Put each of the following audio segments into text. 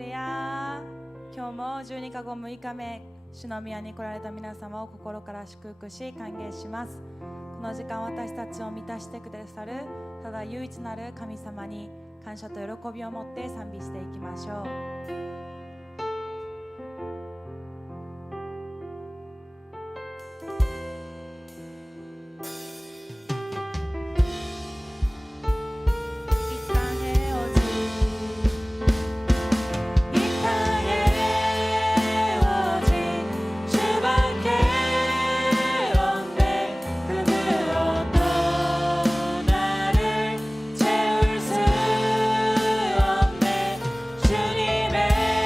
レルヤ。今日も12か後6日目、主の宮に来られた皆様を心から祝福し歓迎します。この時間、私たちを満たしてくださるただ唯一なる神様に感謝と喜びを持って賛美していきましょう。주님의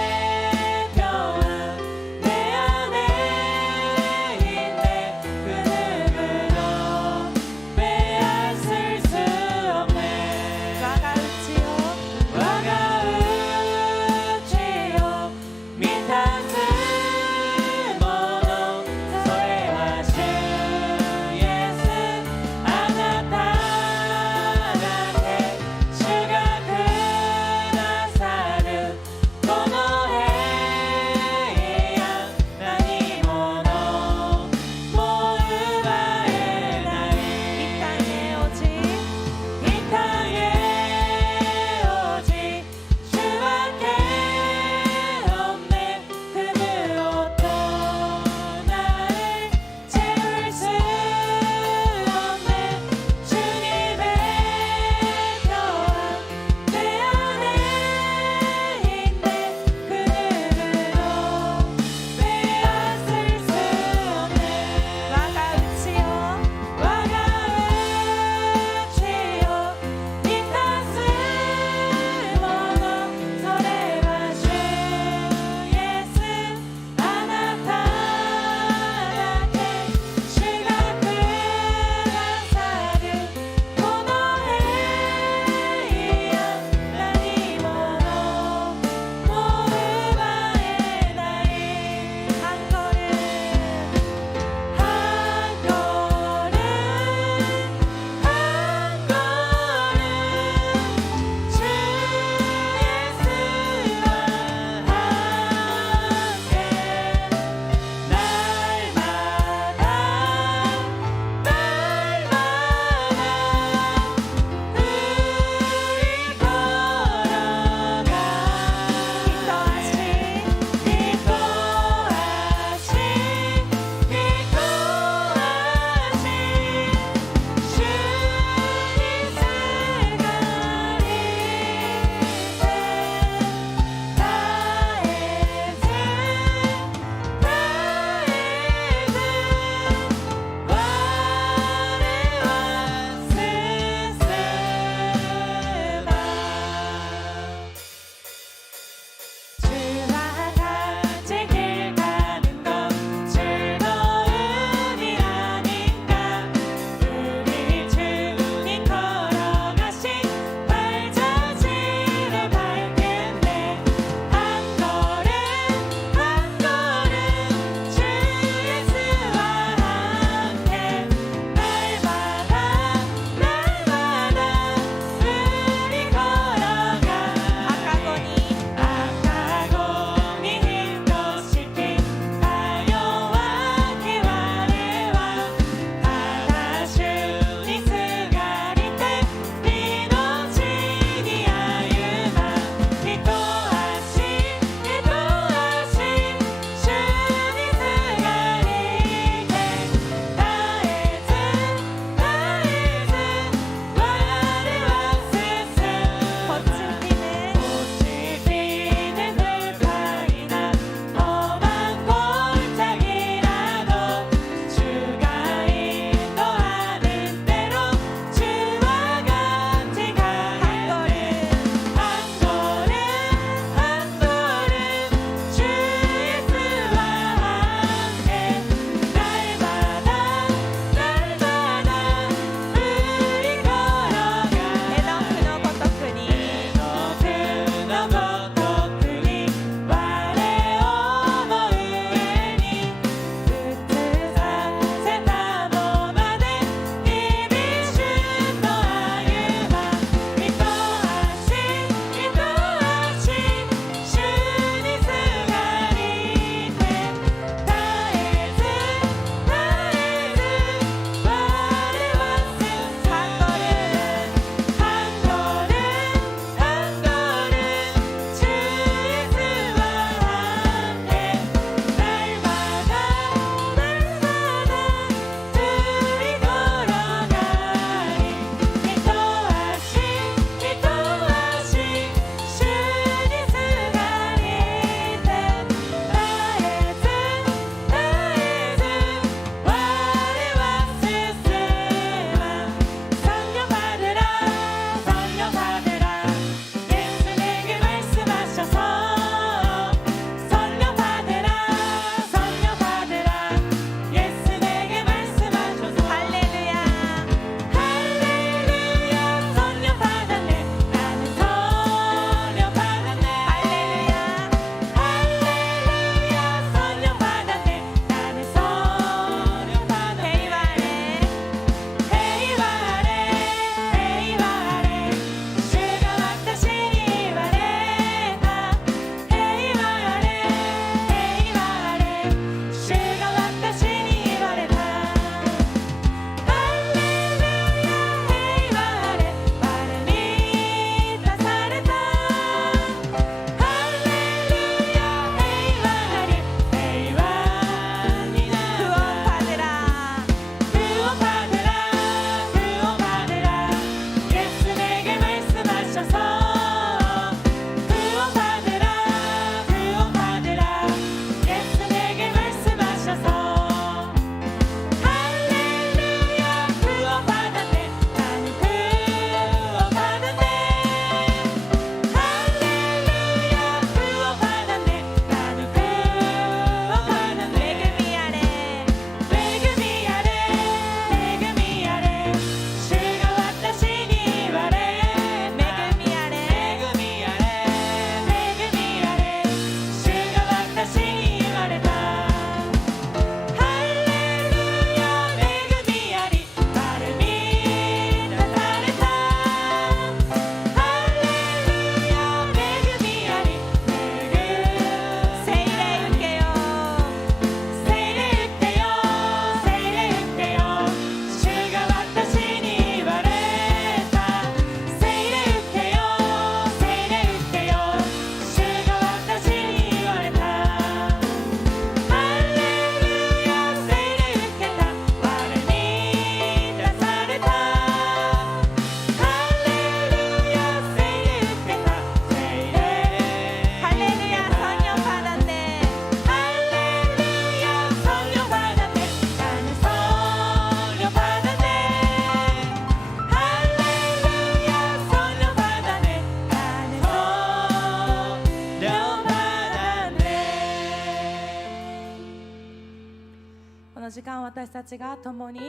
の時間私たちが共に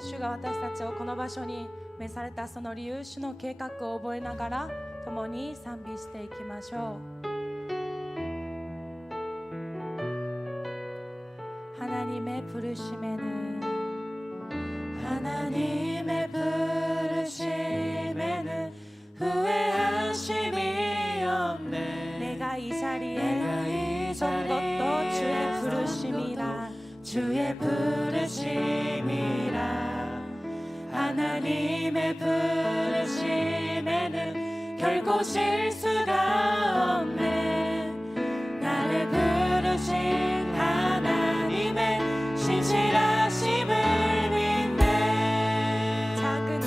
主が私たちをこの場所に召されたその理由、主の計画を覚えながら共に賛美していきましょう。하나님의 부르심에는 하나님의 부르심에는 후회하심이 없네. 내가 이 자리에 선 것도 주의 부르심이라. 주의 부르심이라. 하나님의 부르심에는 결코 실수가 없네. 나를 부르신 하나님의 신실하심을 믿네. 작은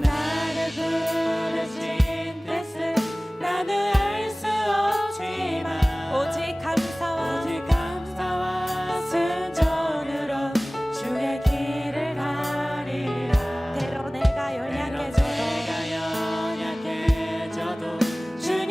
나를 부르신 뜻을 나는 알 수 없지만 오직 감사와 순종으로 주의 길을 가리라. 때로 내가 연약해져도 주의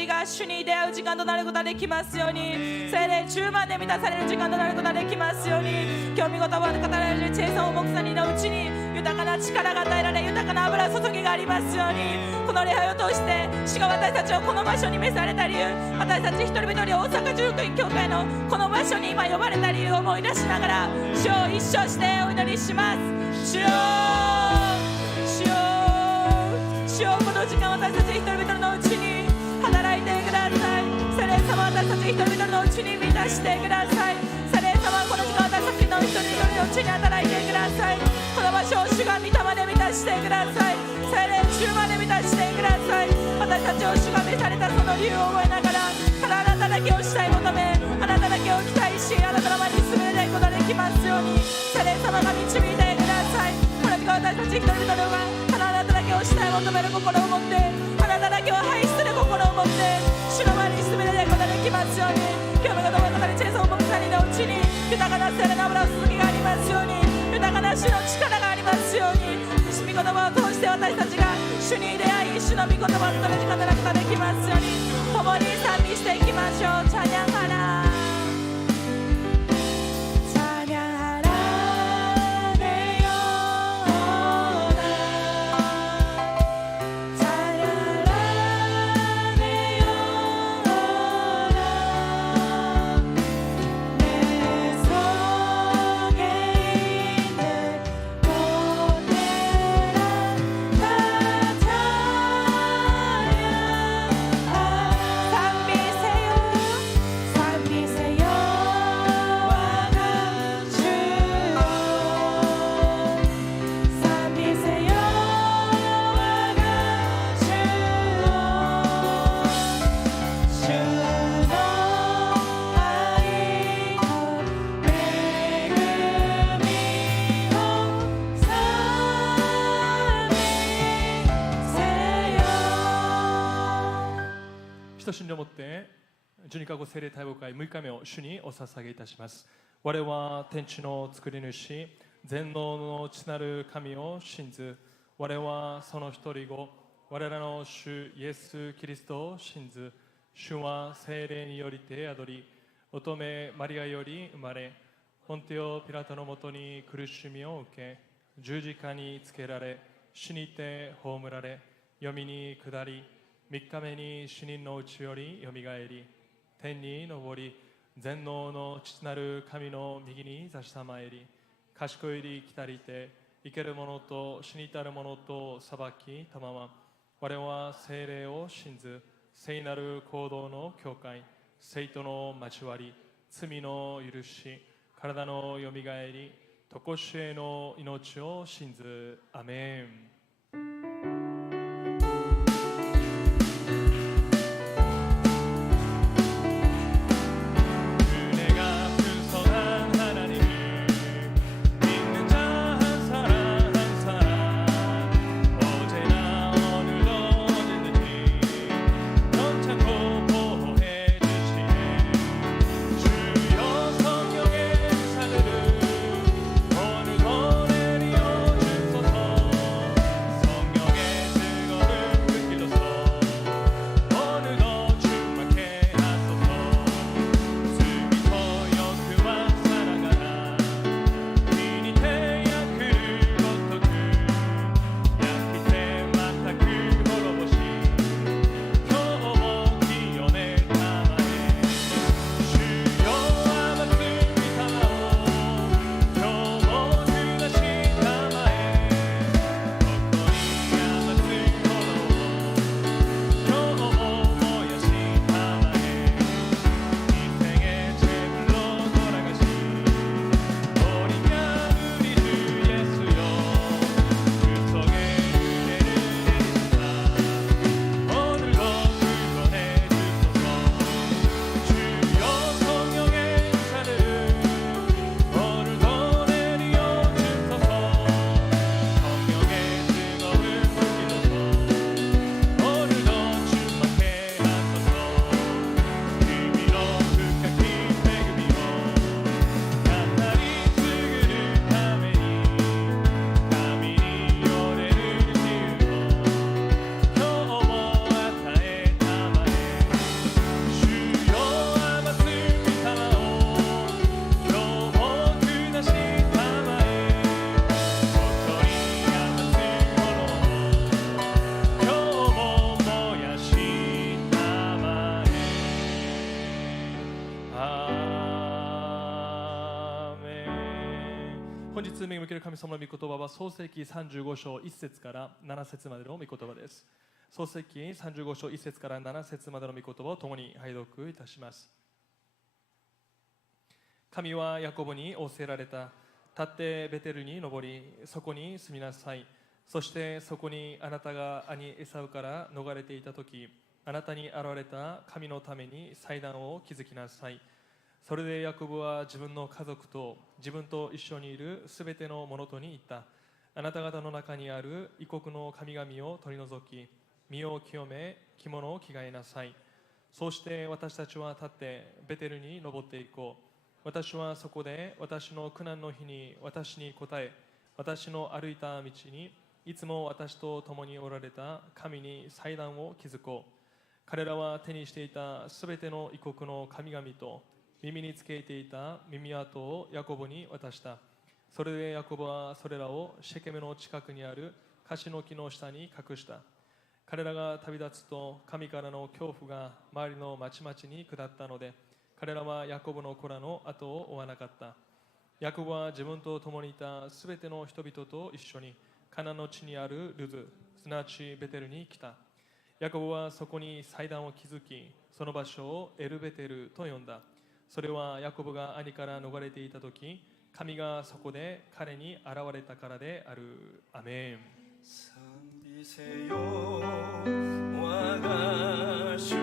人が主に出会う時間となることができますように、聖霊10万で満たされる時間となることができますように、今日見事は語られるチェイソンを目さにのうちに豊かな力が与えられ、豊かな油注ぎがありますように、この礼拝を通して主が私たちをこの場所に召された理由、私たち一人一人大阪十福音教会のこの場所に今呼ばれた理由を思い出しながら主を一生してお祈りします。主よ、主よ、主よ、この時間私たち一人一人のうちに働いてください。聖霊様、私たち一人一人のうちに満たしてください。聖霊様、この時間私たちの一人一人のうちに働いてください。この場所を主が御霊で満たしてください。聖霊10まで満たしてください。私たちを主が召されたその理由を覚えながら、ただあなただけを主体求め、あなただけを期待し、あなたの前に進めていくことができますように、聖霊様が導いてください。この時間私たち一人一人がただあなただけを主体求める心を持って、あなただけを愛する心を持って主の前に進めていくことができますように、今日の言葉の中にチェイソンを僕さんのうちに豊かな聖霊の油注ぎがありますように、豊かな主の力がありますように、主御言葉を通して私たちが主に出会い、主の御言葉を伝える時間でなくができますように、共に賛美していきましょう。チャニャンハラ信に思って12日後聖霊大会6日目を主にお捧げいたします。我々は天地の作り主、全能の父なる神を信ず、我々はその一人子、我らの主イエス・キリストを信ず、主は聖霊によりて宿り、乙女マリアより生まれ、ポンテオ・ピラトのもとに苦しみを受け、十字架につけられ、死にて葬られ、読みに下り、3日目に死人のうちよりよみがえり、天に昇り、全能の父なる神の右に座したまえり、賢いり来たりて、生ける者と死に至る者と裁きたまま、我々は聖霊を信ず、聖なる行動の教会、聖との交わり、罪の許し、体のよみがえり、常しえの命を信ず。アメン。アーメン。本日恵み受ける神様の御言葉は創世記35章1節から7節までの御言葉です。創世記35章1節から7節までの御言葉を共に拝読いたします。神はヤコブに仰せられた。立ってベテルに登り、そこに住みなさい。そしてそこにあなたが兄エサウから逃れていたとき、あなたに現れた神のために祭壇を築きなさい。それでヤコブは自分の家族と自分と一緒にいるすべての者とに言った。あなた方の中にある異国の神々を取り除き、身を清め、着物を着替えなさい。そうして私たちは立ってベテルに登っていこう。私はそこで私の苦難の日に私に答え、私の歩いた道にいつも私と共におられた神に祭壇を築こう。彼らは手にしていたすべての異国の神々と耳につけていた耳跡をヤコブに渡した。それでヤコブはそれらをシェケムの近くにあるカシの木の下に隠した。彼らが旅立つと神からの恐怖が周りの町々に下ったので、彼らはヤコブの子らの後を追わなかった。ヤコブは自分と共にいたすべての人々と一緒にカナンの地にあるルズ、すなわちベテルに来た。ヤコブはそこに祭壇を築き、その場所をエルベテルと呼んだ。それはヤコブが兄から逃れていたとき、神がそこで彼に現れたからである。アメン。賛美せよ我が主を、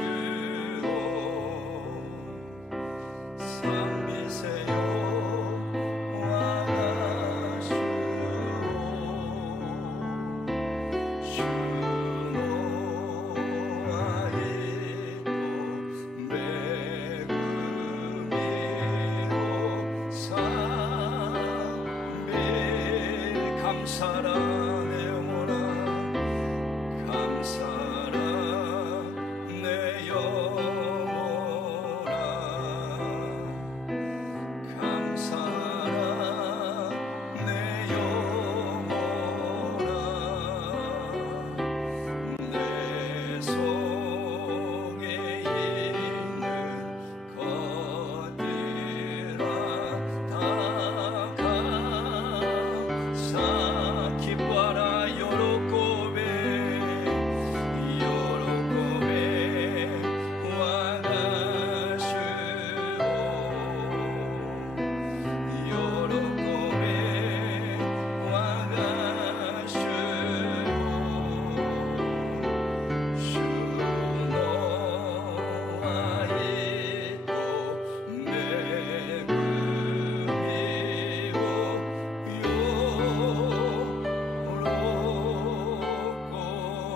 賛美せよ我が主を、主の愛と恵みを賛美감사라 내 영혼아 감사라 내 영혼아 감사라 내 영혼아 내 속에 있는 것들아 다 감사 기뻐하라 요로코베 요로코베 와가슈오 요로코베 와가슈오 주노 아이도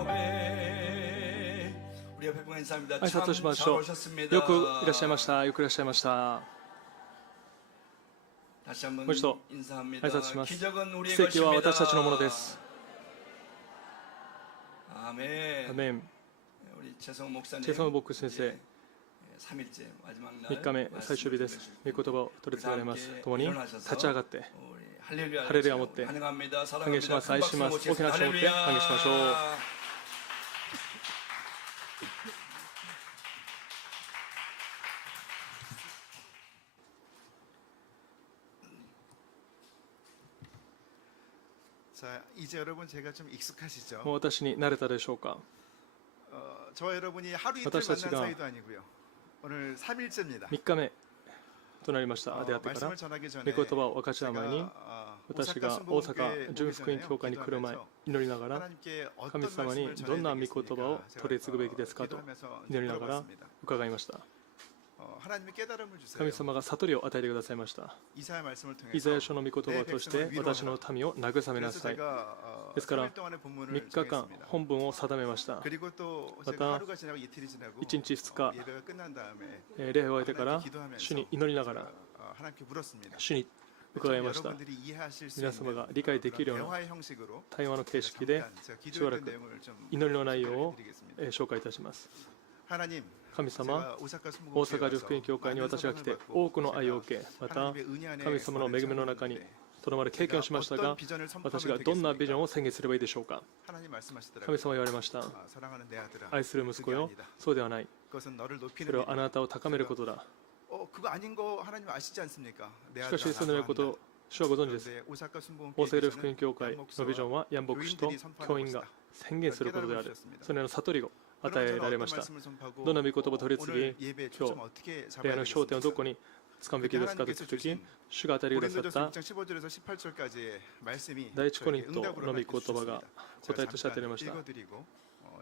매금이오 우리 옆에 분 인사합니다. 挨拶しまし 잘 ょう。 오셨습니다. よくいらっしゃいました。よくいらっしゃいました。 다시 한번 もう一度 인사합니다. 挨拶します。 기적은 우리의 奇跡は 것입니다. 私たちのものです。 아멘. アメン。 우리 최성 목사님. チェソン牧師先生、 3일째 마지막 날 3日目最終日です。御言葉を取り継がれます。共に立ち上がって 우리 할렐루야 ハレルヤを持って 환영합니다. 歓迎し 사랑합니다. ます。愛します。大きな拍手を持って歓迎しましょう。 자, 이제 여러분 제가 좀 익숙하시죠? もう私に慣れたでしょうか。 저와 여러분이 하루 이틀私たちが 만난 사이도 아니고요. 오늘 3일째입니다. 3日目となりました。出会ってから 말씀을 전하기 御 전에 言葉を分かち合う前に 제가 私が大阪純福音教会に来る前、祈りながら 하나님께 神 어떤 様に 말씀을 どんな御言 전해드리겠습니까? 葉を取り継ぐべきですかと 기도하면서 祈りながら 물어봤습니다. 伺いました。 하나님의 깨달음을 주세요. 神様が悟りを与えてくださいました。 이사야 말씀을 イザ 통해서 ヤ書の御言葉を通して私の民を慰めな 그래서 さい。 제가 ですから 3일 동안의 본문을 3日間 정했습니다. 本文を定めました。 그리고 또 맞다. 제가 하루가 지나고 이틀이 지나고 1日2日 예배가 끝난 다음에 礼拝を終えてから 하나님께 기도하면서 主に祈りながら 제가 하나님께 물었습니다. 主に伺いました。 여러분들이 이해하실 수 皆様が理解できるよう 있는 な 대화의 형식으로 対話の形式で 제가 しばら 기도했던 く 내용을 좀 祈りの内容を 드리겠습니다. 紹介いたします。 하나님, 神様、 제가 오사카 大 순복음교회에 阪女福音教会に 많은 私が来て 사랑을 받고 多くの愛を受け、また 하나님의 은혜 안에 神様の恵みの中に 거하는 とどまる経験をしましたが、 어떤 비전을 私が 선포하면 どんなビジョン 되겠습니까? を宣言すればいいでしょうか。 하나님 말씀하시더라고요. 神様は言われました。 사랑하는 내 아들아, 愛する息子 그게 よ 아니다. そうではない。 그것은 너를 そ 높이는 れはあ 일이다. なたを高めることだ。 그거 아닌 거 하나님 아시지 않습니까? 내 し 아들 かしそ 하나 のこ 더 한다. と主はご存知です 그런데 오사카 大 순복음교회 阪福音 교회는 教会のビジョンはヤン牧師と 교인들이 선포하는 教員が 것이다. 宣言することであるそのような悟りを 그럼 与え 저는 られ 어떤 ました 말씀을 선포하고 どんな御言葉を取り次ぎ 오늘 예배의 초점 어떻게 礼 잡아야 拝の焦点をどこ 되겠습니까? につかむべきですかという時に主が与えてくださっ 고린도전서 た 6장 15절에서 18절까지의 말씀이 第一コリン 저에게 トの 응답으로 御 하나님 言葉が 주셨습니다. 答えとして与えられました 제가 잠깐 읽어드리고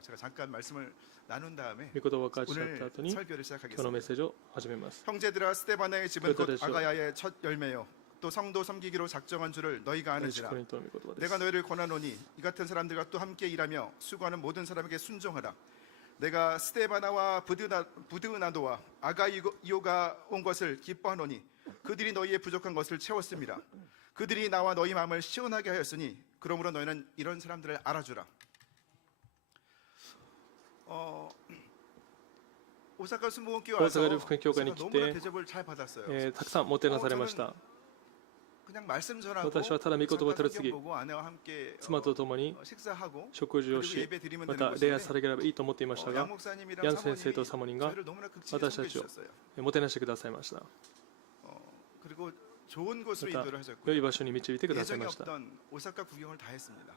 제가 잠깐 말씀을 나눈 다음에 御言葉を返し合った 오늘 後に 설교를 今日の 시작하겠습니다. メッセージを始めます 형제들아 스데바나의 집은 곧 그들에서 아가야의 첫 열매요 또 성도 섬기기로 작정한 줄을 너희가 第一 아는지라 コリントの御言葉で 내가 す 너희를 권하노니 이 같은 사람들과 또 함께 일하며 수고하는 모든 사람에게 순종하라. 내가 스데바나와 부드나도와 아가이오가 온 것을 기뻐하노니 그들이 너희의 부족한 것을 채웠습니다. 그들이 나와 너희 마음을 시원하게 하였으니 그러므로 너희는 이런 사람들을 알아주라. 오사카 순복음교회 와서 오사카 순복음교회에 제가 来て 너무나 대접을 잘 받았어요. たくさんもてなされました 그냥 말씀 전하고 私はただ御言葉を取り次ぎ 보고 아내와 함께 妻と共に 식사하고 食事を 그리고 し 예배 드리면 ま 되는 た礼拝 것인데 されればいいと思っていましたが 양 목사님이랑 ヤン先生とサモニンが 저희를 너무나 극진히 私たちを 섬겨주셨어요. もてなしてくださいました 그리고 좋은 곳으로 また 인도를 하셨고 良い場所に導いてください 예정이 ました 없던 오사카 구경을 다 했습니다.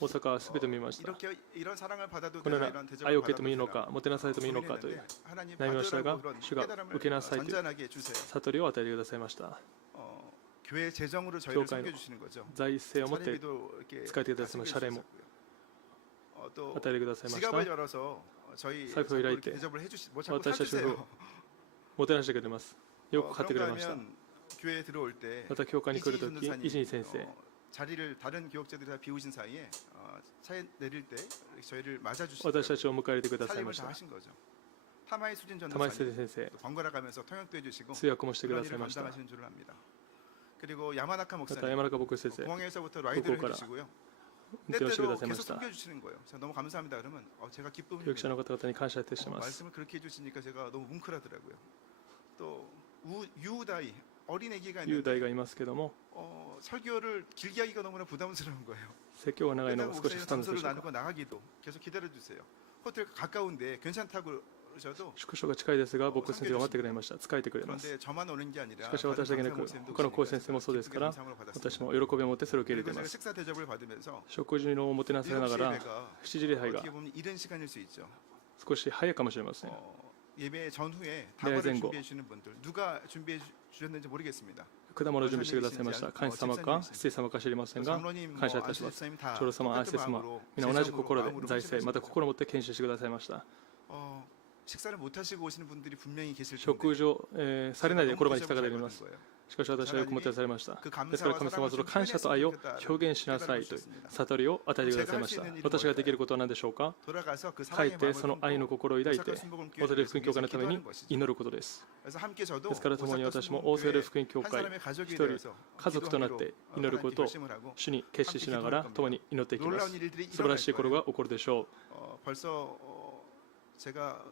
大阪は全て見ました 이렇게 이런 사랑을 받아도 このよ 되나 うな 이런 愛 대접을 を受けてもいいの 받아도 かもてなされてもいいのかという 되나 하나님 悩みましたが 받으라고 그런 主が 깨달음을 受けなさいという 전전하게 해주세요. 悟りを与えてくださいました 교회 재정으로 저희를 교회의 섬겨주시는 거죠. 財政を持って 차례비도 이렇게 使えてくださいます謝礼も 또 与えてくださいました 지갑을 열어서 저희財布を 자꾸 開いて 이렇게 대접을 해주시 뭐 자꾸 私たちを 사주세요. もてなしてくれますよく買ってくれ 그런가 ました 하면 교회에 들어올 때 また教会に来る 이진희 とき 전도사님, イジニ先生 자리를 다른 교역자들이 다 비우신 사이에 차에 내릴 때 저희를 私 맞아주시더라고요. たちを迎え入れてくださいま 살림을 し 다 た 하신 거죠. 타마이 수진 玉井 전도사님 先生 번갈아 가면서 통역도 해주시고 通訳もしてく 그런 ださ 일을 いました 감당하시는 줄을 압니다. 그리고 야마나카 また 목사님 山中牧師先生 공항에서부터 ここ 라이드를 から 해주시고요. 運転をしてくだ 때때로 さいま 계속 した 섬겨주시는 거예요. 제가 너무 감사합니다. 그러면 제가 教育 기쁨입니다. 者の方々に感謝いたします 말씀을 그렇게 해주시니까 제가 너무 뭉클하더라고요. 또 유다이 어린 아기가 雄大 있는데 がいますけども 설교를 길게 하기가 너무나 부담스러운 거예요. 説教が長いの 끝나고 が少し 목사님 負担でしょ 담소를 うか 나누고 나가기도 계속 기다려주세요. 호텔 가까운데 괜찮다고 그러셔도 宿所が近いですが牧師先生が待ってくれました使えてくれます 그런데 저만 오는 게 아니라 しかし私だけでなく他の講師先生もそうですから 私も喜びを持ってそれを受け入れ 그리고 てい 제가 ます 식사 대접을 받으면서 食事のもてなされなが 7시 ら 예배가 7時礼拝が 어떻게 보면 이른 시간일 수 있죠. 少し早いかもしれません 예배 전후에 네, 다과를 전후. 준비해 주시는 분들 누가 준비해 주셨는지 모르겠습니다. 果物を準備してくださいました神様か執事様か知りませんが 장로님, 感謝いたします 안수집사님 다 長老様、安 똑같은 息様 마음으로 皆同じ 재정으로, 心で 마음으로 財政また 헌신하셨습니다. 心を持って献身してくださいました 식사를 못 하시고 오시는 분들이 분명히 계실 食 텐데 事を、されないでこの場に来た方がいます 거예요. しかし私はよくもてなされました 그 ですから神様はその感謝と愛を表現しなさいという悟りを与えてくださいました私ができることは何でしょうか 돌아가서 그 帰っ 사랑의 て 마음을 その愛の 품고 心を抱いて 오사카 순복음교회를 大阪福音教会のために 기도하는 것이죠. 祈ることです 그래서 함께 저도 ですから共に 오사카 私も大阪 순복음교회 福音教 한 会 사람의 가족이 一人 되어서 家族となって祈ることを 결심을 하고 主に決心しながら共に祈っていきます 놀라운 일들이 素晴らしい 일어날 こと 거예요. が起こるでしょ 벌써 제가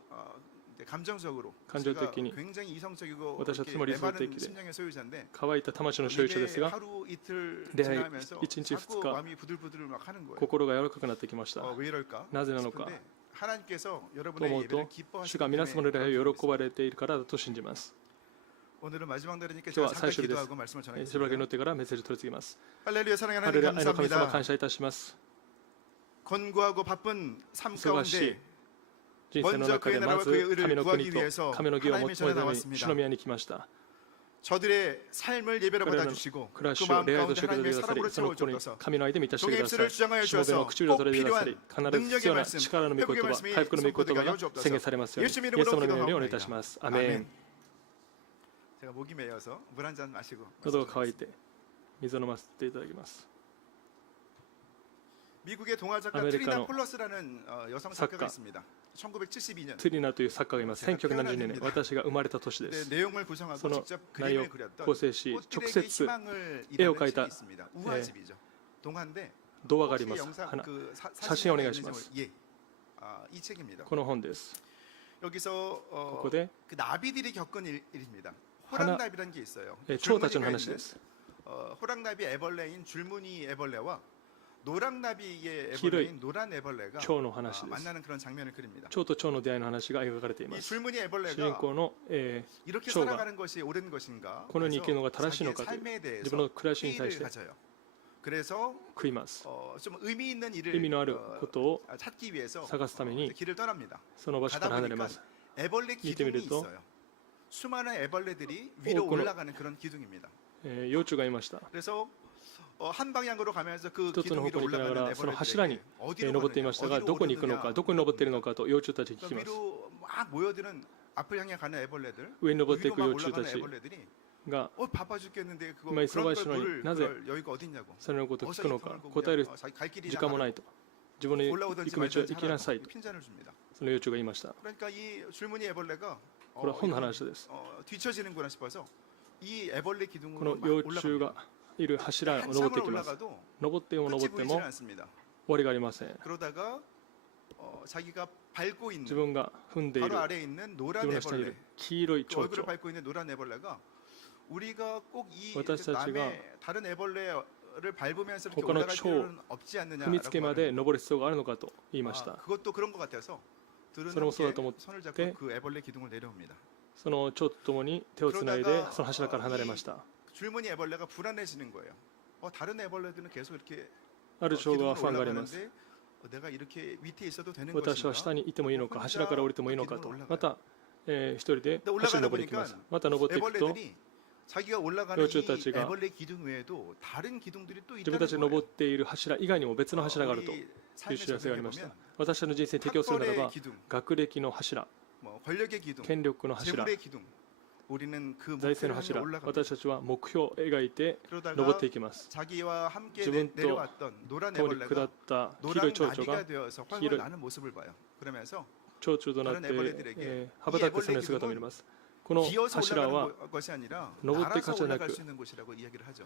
이제 감정적으로 제가 감정적이니 굉장히 이성적이고 私は 이렇게 つまり理想 메마른 的で 심령의 소유자인데 乾いた魂の所有者です 이게 が 하루 이틀 礼拝 지나면서 1日 자꾸 2日 마음이 부들부들 막 하는 거예요. 心が柔らかくなってきました 왜 이럴까? なぜなのか 싶은데 하나님께서 と 여러분의 思う 예배를 と 기뻐하시기 主が皆様の礼拝を 때문에 喜ばれているからだと信じます 오늘은 마지막 날이니까 今日 제가 は 잠깐 最終日です 기도하고 말씀을 しばらく祈 전하겠습니다. ってからメッセージを取り次ぎます 할렐루야 사랑하는 ハレル 하나님 ヤ愛の神様 감사합니다. 感謝いたします 건고하고 바쁜 삶 忙しい 가운데 人生の中でまず神の国と神の義を求めるために主の宮に来ました 저들의 삶을 예배로 彼らの 받아주시고 暮ら 그 しを 마음 礼拝と 가운데 してくだ 하나님의 さり 사랑으로 その心に 채워주옵소서. 神の愛で満たして 종의 ください 입술을 주장하여 しもべの 주셔서 口を 꼭 取り出さり 필요한 必ず必要 능력의 な 말씀 力の御言 회복의 葉 말씀이 回復の御言葉 선포되게 が 하옵소서. 宣言されますように 예수 イエ 이름으로 ス様の皆にお願いい 기도하옵나이다. たしますアメン 아멘. 제가 목이 메어서 물 한 잔 마시고 喉が渇いて水を飲ませていただきます 미국의 동화 작가 아메리카노 트리나 폴러스라는 여성 작가가 작가. 있습니다. 1972년 トゥリナという作家がいます1972年私が生まれた年で 네, す 내용을 구성하고 서로 직접 나요, 그림을 그렸던構成し直 꽃들에게 接 희망을絵を 이라는 描いた 책이 있습니다. 우화집이죠. 동화인데 童話があり 혹시 ます 영상 花 그 写真をお願いします 예, 이 책입니다. この本です 여기서 ここで 그 나비들이 겪은 일입니다. 하나- 호랑나비라는 게 있어요. 蝶たちの 줄무늬가 話 있는, です 호랑나비 애벌레인 줄무늬 애벌레와 노랑 나비의 길어요. 애벌레인 노란 애벌레가 蝶の話です。 만나는 그런 장면을 그립니다. 蝶と蝶の出会いの話が描かれていま 이 す。 줄무늬 主人 애벌레가 公の、 이렇게 초가 살아가는 것이 옳은 것인가? このように生きるのが正しいの 자기의 かという 삶에 自分の 대해서 暮らしに対し 회의를 て 가져요. 그래서 食います。 좀 의미 있는 意 일을 味のあることを 찾기 위해서 探すために 길을 떠납니다. その場所から離れます。 애벌레 기둥이 밑에 밀도. 있어요. 수많은 애벌레들이 위로 그거- 올라가는 그런 기둥입니다. 幼虫がいました。 그래서 한 방향으로 가면서 그 一つの 기둥 方向 위로 に行きなが 올라가는 らその柱に 애벌레들에게 어디로 登っていましたが 가느냐, どこに行くの 어디로 かどこに登っているのかと幼虫たちに聞き 그러니까 ます。 위로 막 모여드는 앞을 향해 가는 애벌레들, 上に登ってい 위로 く 막 幼虫た 올라가는 ち 애벌레들이 が 바빠 죽겠는데 그거今 그런 걸 忙しいのに 물을 なぜ 그럴 여유가 어딨냐고. それのことを 어서 聞く 이 のか 품을 答える 자기 갈 길이 時間もないと。自分の行 올라오든지 く道を 말든지 行きなさい 하라고 と 핀잔을 줍니다. その幼虫が言いました。 그러니까 이 줄무늬 애벌레가 これは本の 이건, 話です。 뒤처지는구나 싶어서 이 애벌레 こ 기둥으로 の 막 幼虫 올라갑니다. がいる柱を登っ 한참을 ていきます。 올라가도 登っても 끝이 登って 보이지는 も 않습니다. 終わりがありません。 그러다가 자기가 밟고 自 있는 分が踏んでいる 바로 아래에 있는 自 노란 分の下にい 애벌레, る黄色い 그 蝶 얼굴을 々 밟고 있는 노란 애벌레가 우리가 꼭 이 私たちが 남의 다른 애벌레를 밟으면서 이렇게 他の 올라갈 蝶 필요는 없지 踏みつけ 않느냐라고 まで登る必要があるのかと言いまし 아, た。 그것도 그런 것 같아서 둘은 それもそうだと 함께 思って 손을 잡고 그 애벌레 기둥을 내려옵니다. その蝶とともに手をつないでその柱から離れました。 줄무늬 애벌레가 불안해지는 거예요. 다른 애벌레들은 계속 이렇게 ある蝶 기둥을 が不安があります。 올라가는데 내가 이렇게 밑에 있어도 되는 私は 것인가? 下にいてもいいのか、柱から降りてもいいのかと。また、一人で 근데 走り 올라가다 登りに行きます。 보니까 また登っていくと、 애벌레들이 자기가 올라가는 이 요초타치가 애벌레 기둥 외에도 다른 기둥들이 또 自分たち 있다는 が 거예요. 登っている柱以外にも別の柱があるとい 우리 う 삶의 知らせがありました 전쟁에 。私たちの人生に適用するなら 학벌의 ば、 기둥, 学歴の柱、 뭐 권력의 기둥, 権力の柱、 재물의 기둥. 우리는 그 財政 목표를 の 향해 柱、 올라갑니다. 私たちは目標を描いて 그러다가 登っていきます。 자기와 함께 지금 또 내려왔던 노란 通り下っ 애벌레가 た黄色 노란 い蝶々 나비가 が 되어서 길을- 활활 나는 모습을 봐요. 그러면서 蝶々となって、 다른 애벌레들에게 羽ばたくその姿を見れます。この 기어서 柱は 올라가는 것이 아니라登っていく 날아서 柱じゃなく 올라갈 수 있는 곳이라고 이야기를 하죠.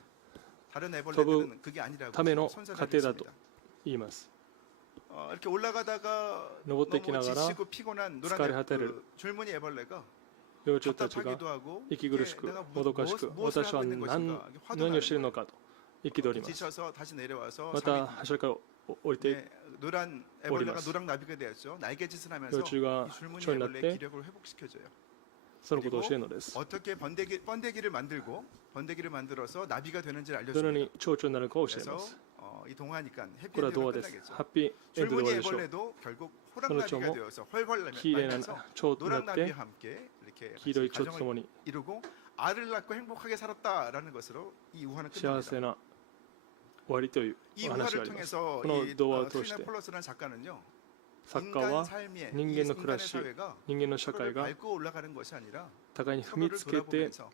다른 애벌레들은 그게 아니라고 ための 손사를 過程だ 했습니다. と言います。 이렇게 올라가다가 너무 登っていきながら 지치고 피곤한 노란 疲れ果てる 그 줄무늬 애벌레가 幼虫たちが 답답하기도 하고 息苦しく 내가 もどかしく 무엇을 私は 하고 있는 何 것인가 화도 何をしている 나는 のかと憤り 거예요. ます。 지쳐서 다시 내려와서 また柱から降りて 네, 노란 애벌레가 노랑 나비가 되었죠. 날개짓을 하면서 幼虫が 이 줄무늬 蝶になっ 애벌레의 て 기력을 회복시켜줘요. そのことを教えるのです。 어떻게 번데기를 만들고 번데기를 만들어서 나비가 되는지를 どのよう 알려줍니다. に蝶々になるかを教えま 그래서 す。 이 동화니까 これは童 해피엔딩으로 話です。 끝나겠죠. ハッピーエンドで終 줄무늬 わりでしょう。 애벌레도 결국 그렇죠. 호랑나비가 뭐 되어서 활활 綺麗な 날면서 蝶とな 노랑 っ 나비와 て 함께 이렇게 黄色い蝶とと 가정을 もに 이루고 알을 낳고 행복하게 살았다라는 것으로 이 우화는 幸 끝납니다. せな終わりという 이 お話 우화를 があります。 통해서 この 이 童話を通して 트리나 폴러스라는 작가는요. 作家 인간 は 삶의 人 이 間の暮ら 인간의 し、 사회가 人間の社会 서로를 が 밟고 올라가는 것이 아니라 互いに踏み 서로를 つけて 돌아보면서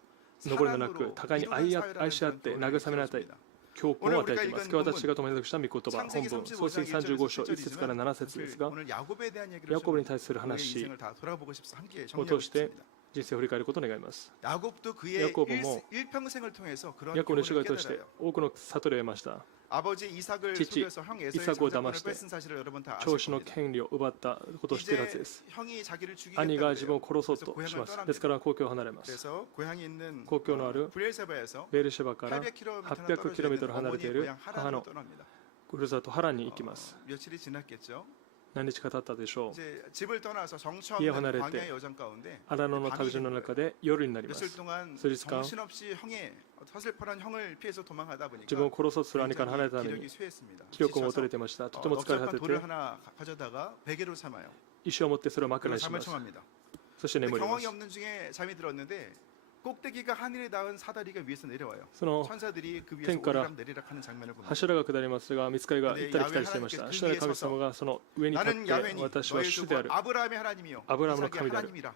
登るのなく 사랑으로 互いに 이루는 愛し合って 사회라는 慰め合って 그런 교훈을 教訓を与えています。今日私が共に読した御言葉、本 창세기 文、創世記 35장 35章 1절에서 1節から7節ですが、 오늘 야곱에 대한 얘기를 ヤコブ 좀 に対する 우리의 話 인생을 다 돌아보고 싶습니다. 함께 を 정리하고 通して 싶습니다. 人生を振り返ることを願います。 야곱도 그의 야곱은 일평생을 통해서 그런 ヤコブの 교훈을 生涯を通して 깨달아요. 多くの悟りを得ました。 아버지 이삭을 지치, 속여서 형 에서의 이삭을 장자권을 담았을 때 뺏은 사실을 여러분 다 아실 長子の 겁니다. 権利を奪ったことを知っているはずで 이제 す。 형이 자기를 兄が自分を 죽이겠다고 殺そうと 그래서 しま 고향을 す。 떠납니다. ですから故郷を離れます。 그래서 고향에 있는 故郷のある 브엘세바에서 ベールシェバから 800km 800km離れている 고향 母 하란으로 の 떠납니다. ふるさとハランに行きます。 며칠이 지났겠죠. 何日か経ったでしょう。 이제 집을 떠나서 정처 이에 없는 화날 때 광야의 여정 가운데 アラノの旅路の中で夜になりま 며칠 す。 동안 수리스카. 정신없이 형의 서슬퍼런 형을 피해서 도망가다 自分を 보니까 殺そうとする兄から離れたため 기력이 に 쇠했습니다. 気力を戻 지쳐서 れていました。とても疲れ果 넉적한 て 돌을 て 하나 가져다가 베개로 삼아요. 石を持ってそれを枕 그리고 にし 잠을 ます。 청합니다. そして 근데 眠りま 경황이 す。 없는 중에 잠이 들었는데 꼭대기가 하늘에 닿은 사다리가 위에서 내려와요. その 천사들이 그 위에서天から 오르락 내리락 하는 장면을 봅니다. 柱が下りますが、見つかりが行ったり来たりしていました。主なる神様がその上に立っ 나는 て、 야훼니 私は 너의 主であ 주고 る。 아브라함의 하나님이요 아브라함의 이삭의 하나님이라. 하나님이라.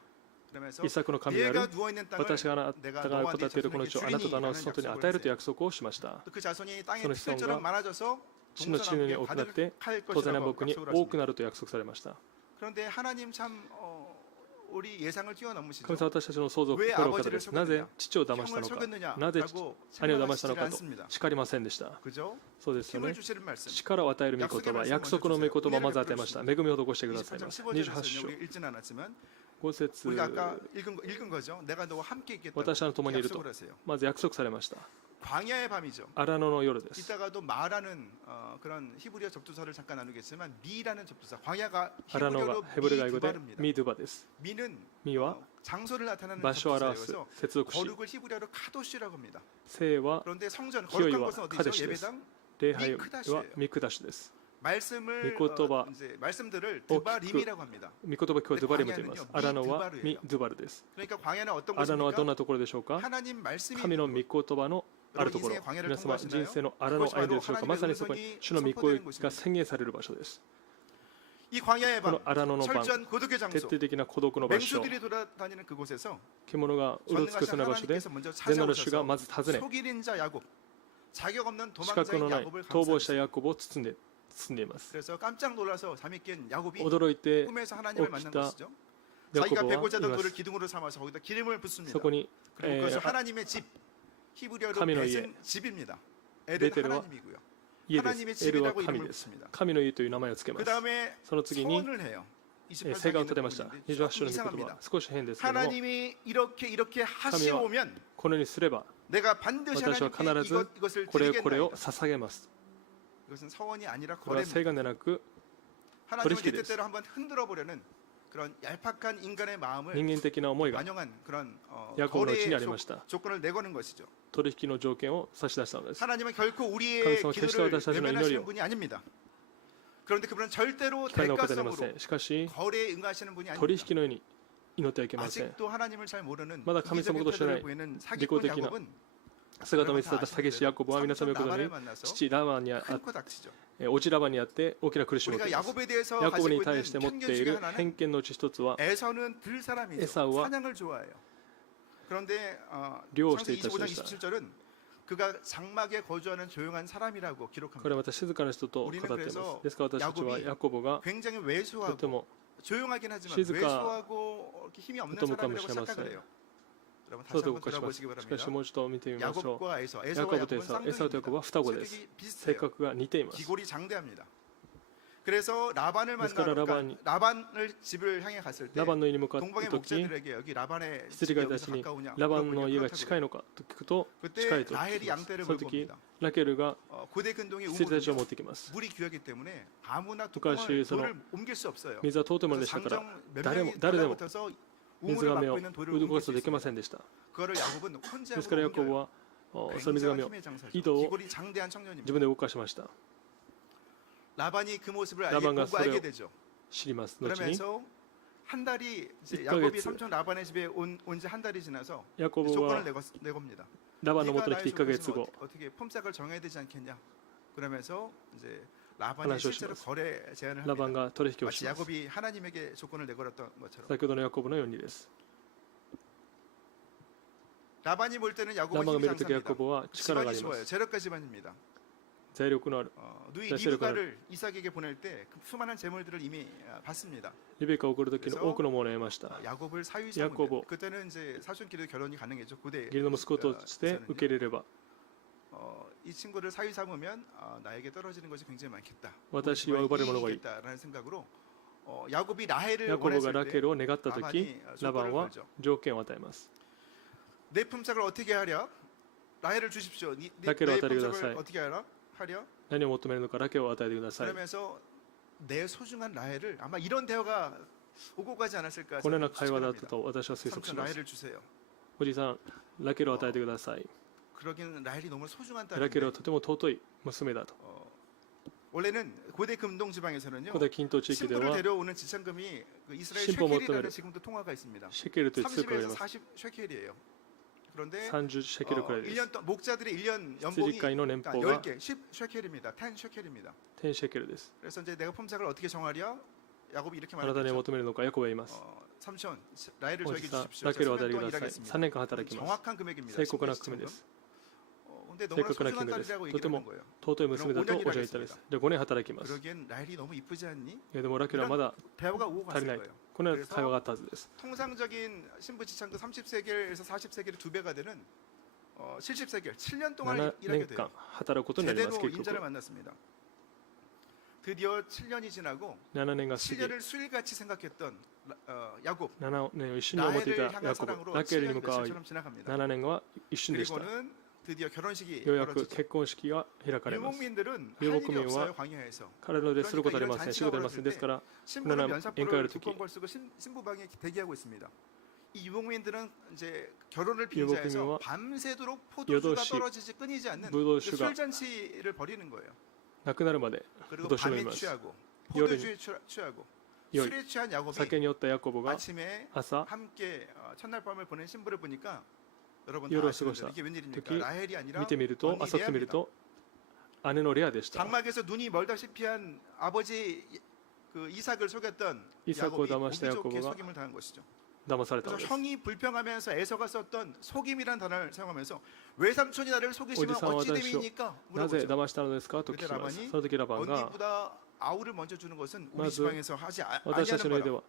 그러면서 イサクの神である。 네가 누워 있는 땅을 私があなた 내가 が 너와 語 네 っているこの 자손에게 地をあなたとあなたの 주리니 外に 라는 与えると 약속을 約束をしました。 그 자손이 땅의 손의 수성과 풀처럼 많아져서 地の地のように多くなって、 가득할 東西 것이라고 南北に 약속을 多く 하십니다. なると約束されました。 그런데 하나님 참 우리 예상을 뛰어넘으시죠. 神様は私たちの想像を超えるお方です。なぜ父を騙した 형을 のか、 속였느냐? なぜ 라고 兄を騙したの 생각하시지 かと 않습니다. 叱りませんでした。 그죠? そうですよ 힘을 ね。 주시는 말씀. 力を与える御言葉、約束の御言葉をまず与えました。恵みを施してくださいます。28 13장 15절에서 章 여기 읽진 않았지만 5節 우리가 아까 읽은 거죠. 내가 너와 함께 있겠다고 私は共にいると 약속을 하세요. まず約束されました。 광야의 밤이죠. 荒野の夜です。 이따가도 마라는 그런 히브리어 접두사를 잠깐 나누겠지만 미라는 접두사. 광야가 荒野が 히브리어로 ヘブル語で 미두바르입니다. ミドゥバです。 미는 ミは 장소를 나타내는 場所を表す 접두사여서 接続詞。 거룩을 히브리어로 카도시라고 합니다. 聖は 그런데 성전 清い 거룩한 は 것은 カデ 어디죠? シュです。 예배당 礼拝はミクダシュです。 말씀을 미코토바. 이제 말씀들을 오, 드바림이라고 합니다. 御言葉今日ドゥバリムと言います。荒野はミドゥバルです。 그러니까 광야는 어떤 荒野はどん 곳입니까? なところでしょうか。 하나님 말씀이 神の御 있는 곳. 言葉のあるところ。皆様人生の荒野を歩んでいるでしょうか。まさにそこに主の御声が宣言される場所です。 이 광야의 こ 밤 の荒野の晩、 철저한 고독의 徹 장소 底的な孤独の場所、 맹수들이 돌아다니는 그곳에서 獣がうろつく 전능하신 その場所で 하나님께서 먼저 全能の主が 찾아오셔서 まず訪ね、 속일인 자 야곱 자격 없는 資格 도망자인 のない 야곱을 逃亡者 감싸셨어요. ヤコブを包んでいます。 그래서 깜짝 놀라서 잠이 깬 야곱이 驚いて 꿈에서 하나님을 만난 오키타 것이죠. ヤコ 자기가 ブは 배고자 言い 던 ま 돌을 す。 기둥으로 삼아서 거기다 기름을 붓습니다. そこに、 그리고 그것은 하나님의 집 히브리어로神の 벳은 집입니다. ベ 엘은 テルは 하나님이고요. 家で 하나님의 す。エルは 집이라고 神 이름을 です。 붙습니다. 神の家という名前をつけま 그 す。 다음에 その次に 서원을 해요. 28장에 聖歌を 있는 立てました。 부분인데 28章 조금 の御言葉 이상합니다. 少し変ですけれども、 하나님이 이렇게 하시오면 このようにすれば 내가 반드시 私は 하나님께 必ず 이것을 これを 드리겠나이다. 捧げます。 이것은 서원이 아니라 これは 거래입니다. 聖願でなく 하나님을 내 거래시키です. 뜻대로 한번 흔들어 보려는 그런 얄팍한 인간의 마음을 人間的な思いが 완용한 그런 ヤコブのうち 거래의 にありました。 조건을 내거는 것이죠. 取引の条件を差し出したのです。 하나님은 결코 우리의 하나님은 기도를決して私たちの祈りを 외면하시는 분이 아닙니다. 그런데 그분은 절대로 機会のお方でありませ 대가성으로 ん。しかし 거래에 응하시는 분이 取 아닙니다. 引のように祈ってはいけません。 아직도 하나님을 잘 모르는 まだ神様のことを知らない 이기적인 태도를 보이는 사기꾼利己的な 야곱은 姿を見せた詐欺師ヤコブは皆さんのことに 라반을 만나서 父ラバンにあ 큰코 닥치죠. おじラバンにあって大きな苦しみを 우리가 受けます 야곱에 대해서 ヤコブ 가지고 に対して持 있는 ってい 편견 중에 る 하나는 偏見のうち一つは 에서는 들사람이죠. 에사우와 사냥을 좋아해요. 그런데 猟を 창세기 していた人 25장 でした 27절은 그가 장막에 거주하는 조용한 사람이라고 これ 기록합니다. また静かな人と語っていますですから私たちはヤコブが 굉장히 とて 왜소하고 も 조용하긴 하지만 시즈카 왜소하고 이렇게 힘이 없는 어떤 사람이라고 것과 생각을 해요. 여러분 そう 다시 と動 한번 かします 돌아보시기 しかし 바랍니다. もう一度見てみましょ 야곱과 에서, うヤ 에서와 コブと 야곱은 エサウとヤコブは 쌍둥이입니다. 双子です 성격이 性 비슷해요. 格が似ています 기골이 장대합니다. 그래서 라반을 그래서 만나러 라반이- 라반을 집을 향해 갔을 때 ラバンの家に向かった 동방의 時 목자들에게 여기 라반의 羊 집이 がいた 여기서 ちに 가까우냐 ラバンの家が 그렇다고요. 近いのかと聞くと 그때 近いと聞 라헬이 きます 양떼를 その 몰고 時 옵니다. ラケルが 고대 근동의 羊たちを持 우물은요 ってきます 물이 귀하기 때문에 아무나 昔 뚜껑을 その 돌을 옮길 수 없어요. 水は尊いもので 그래서 したから 장정 몇 誰 명이 も誰でも 달라붙어서 水 우물을 がめ 막고 を 있는 돌을 動 옮길 かす 수 とできま 있습니다. せんでした 그거를 야곱은 혼자 ですからヤコブ 옮겨요. はその水がめを 굉장히 힘의 장사죠. 井戸を 기골이 장대한 청년입니다. 自分で動かしました 라반이 그 모습을 라반과 보고 알게 서로 되죠. 知ります後に 그러면서 한 달이 이제 1 야곱이ヶ月 삼촌 라반의 집에 온 지 한 달이 지나서 ヤコブ 조건을 は 내겁니다. ラバンのも 네가 とに来て 나의 1ヶ月 속에서 後 어떻게 폼짝을 정해야 되지 않겠냐? 그러면서 이제 라반이 하나씩 실제로 오시면서. 거래 제안을 ラバン 합니다. が取引をし 마치 ます 야곱이 하나님에게 조건을 내걸었던 것처럼 先ほどのヤコブのようにです 라반이 볼 때는 ラ 야곱은 バンが見 힘이 るときヤコ 장사입니다. ブは力があ 집안이 りま 좋아요. す 재력가 집안입니다. 財力のある 누이 자, 재력가 리브가를 이삭에게 보낼 때그 수많은 재물들을 이미 받습니다. リベカを送る時の多くのものを得ました 야곱을 사위 야곱을 삼은 그때는 이제 사촌끼리 결혼이 가능했죠. 고대 義理の息子として受け入れれば 이 친구를 사위 삼으면 나에게 떨어지는 것이 굉장히 많겠다. 私は奪われるものがいい 이익이겠다라는 생각으로 야곱이 라헬을 ヤコブが 원했을 ラ 때 ケルを願った時 라반이 ラバン 조건을 は 걸죠. 条件を与えます 내 품삯을 어떻게 하랴? 라헬을 주십시오. 라헬을 내 어떻게 품삯을 하랴? 어떻게 하랴? 何を求めるのかラケルを与えてください 그러면서 내 소중한 라헬을 아마 이런 대화가 오고 가지 않았을까 このような会話だった 생각합니다. と私は推測し 삼촌 ます 라헬을 주세요. おじいさんラケルを与えてください 그러기는 라헬이 너무 소중한 ラケル 딸인데 はとても尊い娘だと 원래는 고대 금동 지방에서는요 ここで近東地域で 신부를 は 데려오는 지참금이 그 이스라엘 신부 못 쉐켈이라는 때문에. 지금도 통화가 있습니다. シェケルという通貨があり 30에서 ます 40 쉐켈이에요. 그런데 30シェケルくらいです 1년 동안 목자들의 1년 연봉이 羊飼いの年 그러니까 俸が 10개, 10 쉐켈입니다. 10 쉐켈입니다. 10シェケルです 그래서 이제 내가 품삯을 어떻게 정하랴? 야곱이 이렇게 あなたに 말했죠. 求めるのかヤコブは言います 삼촌, 라헬을 お 저에게 じさん 주십시오. ラケルを 제가 与えて 3년 く 동안 ださい 일하겠습니다. 3年間働きます 정확한 금액입니다. 正確な 신부의 金で 지참금. す 근데 正 너무나 確な 소중한 金です 딸이라고 と 얘기를 て 하는 も 거예요. 尊い娘だとおっしゃいたですじゃあ5年働きます 그러기엔 라헬이 너무 이쁘지 않니? いやでもラケルはまだ 대화가 오고 足り 갔을 ない 거예요. このような会話があったはずです 통상적인 신부 지참금 30세겔에서 40세겔이 2배가 되는 70세겔 7년 동안 7 일하게 年 돼요. 間働くことになります 제대로 結 임자를 局 만났습니다. 드디어 7년이 지나고 7年が過ぎ 7년을 수일같이 생각했던 야곱 7年を一緒に思っていた 라헬을 ヤ 향한 コブ 사랑으로 ラケルに 7년이 向かう 며칠처럼 지나갑니다. 7年は一瞬でした。 그리고는 드디어 결혼식이 ようやく 벌어지죠. 結婚式が開かれます。 유목민들은 할 유목민은 일이 없어요. 광야에서. 彼のですることはありません。仕事ありません。ですから、 신부는 그러나 면사포를 엔카를 듣기. 두꺼운 걸 쓰고 신부방에 대기하고 있습니다. 이 유목민들은 이제 결혼을 유목민은 빙자해서 밤새도록 포도주가 8시 떨어지지 끊이지 않는 그 ブドウ酒が 술잔치를 벌이는 거예요. なくなるまで 그리고 ブドウ酒を飲み 밤에 ます。 취하고夜 포도주에 취하고 夜 술에 취한 야곱이 酒に酔ったヤコブが 아침에 朝 함께 첫날 밤을 보낸 신부를 보니까 여러분 다夜を 아시는 過ごした 대로 이게 웬일입니까? 특히 라헬이 아니라 見てみると 언니 朝起きてみる 레아입니다. と姉のレアでした。 장막에서 눈이 멀다시피 한 아버지 그 이삭을 속였던 이삭을 야곱이 담았을 보기 좋게 야곱이 속임을 당한 것이죠. 騙されたので 그래서 す。 형이 불평하면서 에서가 썼던 속임이라는 단어를 사용하면서 외삼촌이 나를 속이시면 어디서 어찌 와다시오? 됨이니까 なぜ 물어보죠. 騙したのですかと聞きます。その時ラバンが 언니보다 아우를 먼저 주는 것은 우리 まず 지방에서 하지 私たちの家で 아니하는 거라.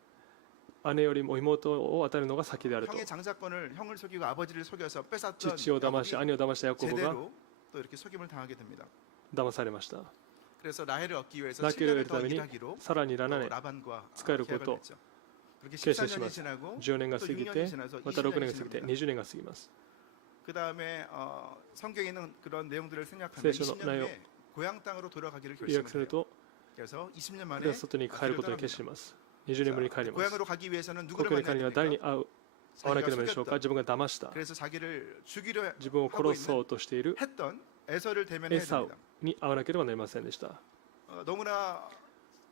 は姉よりも妹を与えるのが先であると。 형의 장자권을 형을 속이고 아버지를 속여서 뺏었던 父を騙し 야곱이 兄を騙したヤコブが 제대로 또 이렇게 속임을 당하게 됩니다. 騙されました。 그래서 라헬을 얻기 위해서 ラケルを 7년을 得るた 더 めに 일하기로 さらに7 또 年 라반과 使えること 계약을 했죠. 그렇게 決心し 14년이 ます。 지나고 10年が 또 過ぎ 6년이 て 지나서 また6 20년이 年が過ぎて 지납니다. 20年が過ぎます。 그 다음에 성경에 있는 그런 내용들을 생각하면 聖書の 20년 内容 후에 고향 땅으로 돌아가기를 予約す 결심을 る 해요. と 그래서 20년 彼 만에 は外に帰ることに決心します。20年ぶりに帰ります。 고향으로 가기 위해서는 故 누구를 郷に帰るに 만나야 は誰に 됩니까? 会わなければいいでしょうか。 자기가 自分が騙した。 그래서 자기를 죽이려 自分を 하고 殺そ 있는 うとしている 했던 에서를 대면해야 エサウ 됩니다. に会わなければなりませんでした。 너무나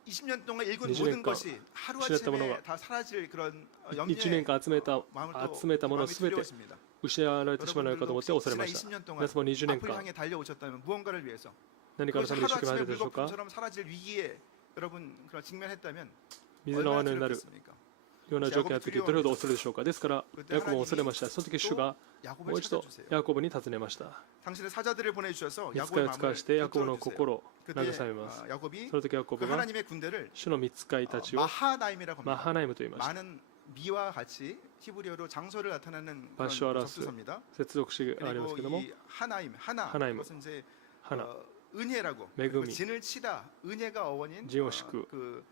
20년 동안 읽은 20 모든 년간 것이 지냈던 하루아침에 모노가 다 사라질 그런 1 염려에 年間集めた 마음을 또 もの 마음이 すべて 두려웠습니다. 失われてしまわないかと思って恐れま 지난 した。 20년 동안 皆様20年 앞을 間 향해 달려오셨다면 무언가를 위해서 何かのた 그것이 めに一生懸命され 하루아침에 たでしょうか。 물거품처럼 사라질 위기에 여러분 그런 직면했다면 水の 얼마나 泡になる 두렵겠습니까? ような条件があった時どれほど恐れるでしょうか。ですからヤコブも恐れました。その時主が 야곱을 もう一度 찾아주세요. ヤコブに尋ねました。 당신의 사자들을 보내주셔서 見つかり 야곱의 を使わ 마음을 してヤコブの 붙들어주세요. 心を 그때 慰めます。 야곱이 その時ヤコ 그 ブが 하나님의 군대를 主の見つかりたちを 마하나임이라고 マ 합니다. ハナイムと言いました。 많은 미와 같이 히브리어로 장소를 나타내는 그런場所を表す 접수사입니다. 接続詞がありますけど 그리고 も 이 하나임, 하나 하나임. 그것은 이제 花 은혜라고 매금이. 그리고 진을 치다 은혜가 어원인 지오시쿠.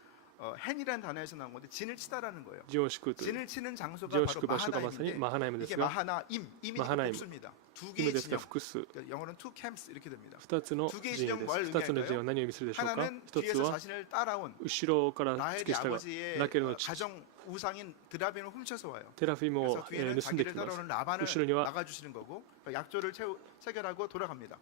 hen이라는 단어에서 나온 건데 진을 치다라는 거예요. ジオシクという 진을 치는 장소가 ジオシク 바로 場所がまさに 마하나임인데 マハナイムで 이게 すが 마하나임 이미 마하나임. 복수입니다. 두 意味 개의 ですが 진영 複数 그러니까 영어는 two camps 이렇게 됩니다. 2つの 두 개의 陣営 진영 です 뭘 2つの陣営 의미할까요? は何を意味するでしょうか。 하나는 1つ 뒤에서 は 자신을 따라온 後ろから付 라헬이 き従う 아버지의 ラケルの父 가정 우상인 드라빔을 훔쳐서 와요. テラフィム 그래서 を 뒤에는 盗んで 자기를 きます。 따라오는 라반을 後ろには 나가주시는 거고 약조를 체결하고 돌아갑니다.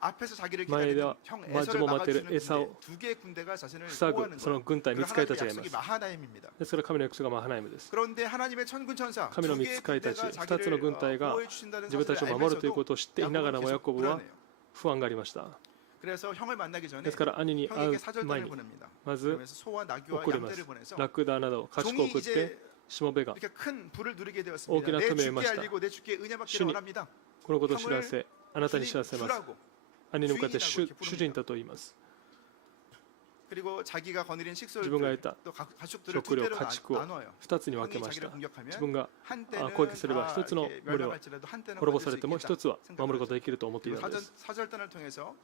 앞에서 자기를 前で 기다리는 は 형 マジ 에서를 も待っている 막아주는 エサを 군대, 두 개의 군대가 자신을 塞 보호하는 ぐその 거예요. 軍隊 그 見つかりた 하나님의 ちがいま 약속이 す。 마하나임입니다. ですから神の約束がマハナイムです。 그런데 하나님의 천군 천사 神の 두 見 개의 つかりたち 군대가 2つの軍隊 자기를 が 보호해 주신다는 自分たちを 사실을 守るというこ 알면서도 とを知っていながらも 야곱은 ヤコブは 불안해요. 不安がありました。 그래서 형을 만나기 전에 ですから兄に会 형에게 う前 사절단을 に 보냅니다. まず 그러면서 소와 나귀와 送ります 양떼를 보내서 ラクダなど家畜を 종이 送って 이제 しもべが 이렇게 큰 부를 누리게 오기나 되었습니다. 내 틈에 주께 마시다. 알리고 내 주께 은혜 받기를 주님, 원합니다. このことを知らせあなたに知らせます。 주라고. 兄に向かって 주인이라고 主 이렇게 主人だと言います。 그리고 자기가 거느린 自分が 식솔들 得た 또 가축들을 두 食料 대로 家畜を 나눠요. 2つに分 형이 けまし 자기를 た。 공격하면 自分が 한때는 攻撃すれば 다 一つの 이렇게 群れは 멸망할지라도 한때는 滅ぼ 거둘 さ 수 れても 있겠다 一つは守ること 생각을 ができると思ってい 그리고 たのです。 사절단을 통해서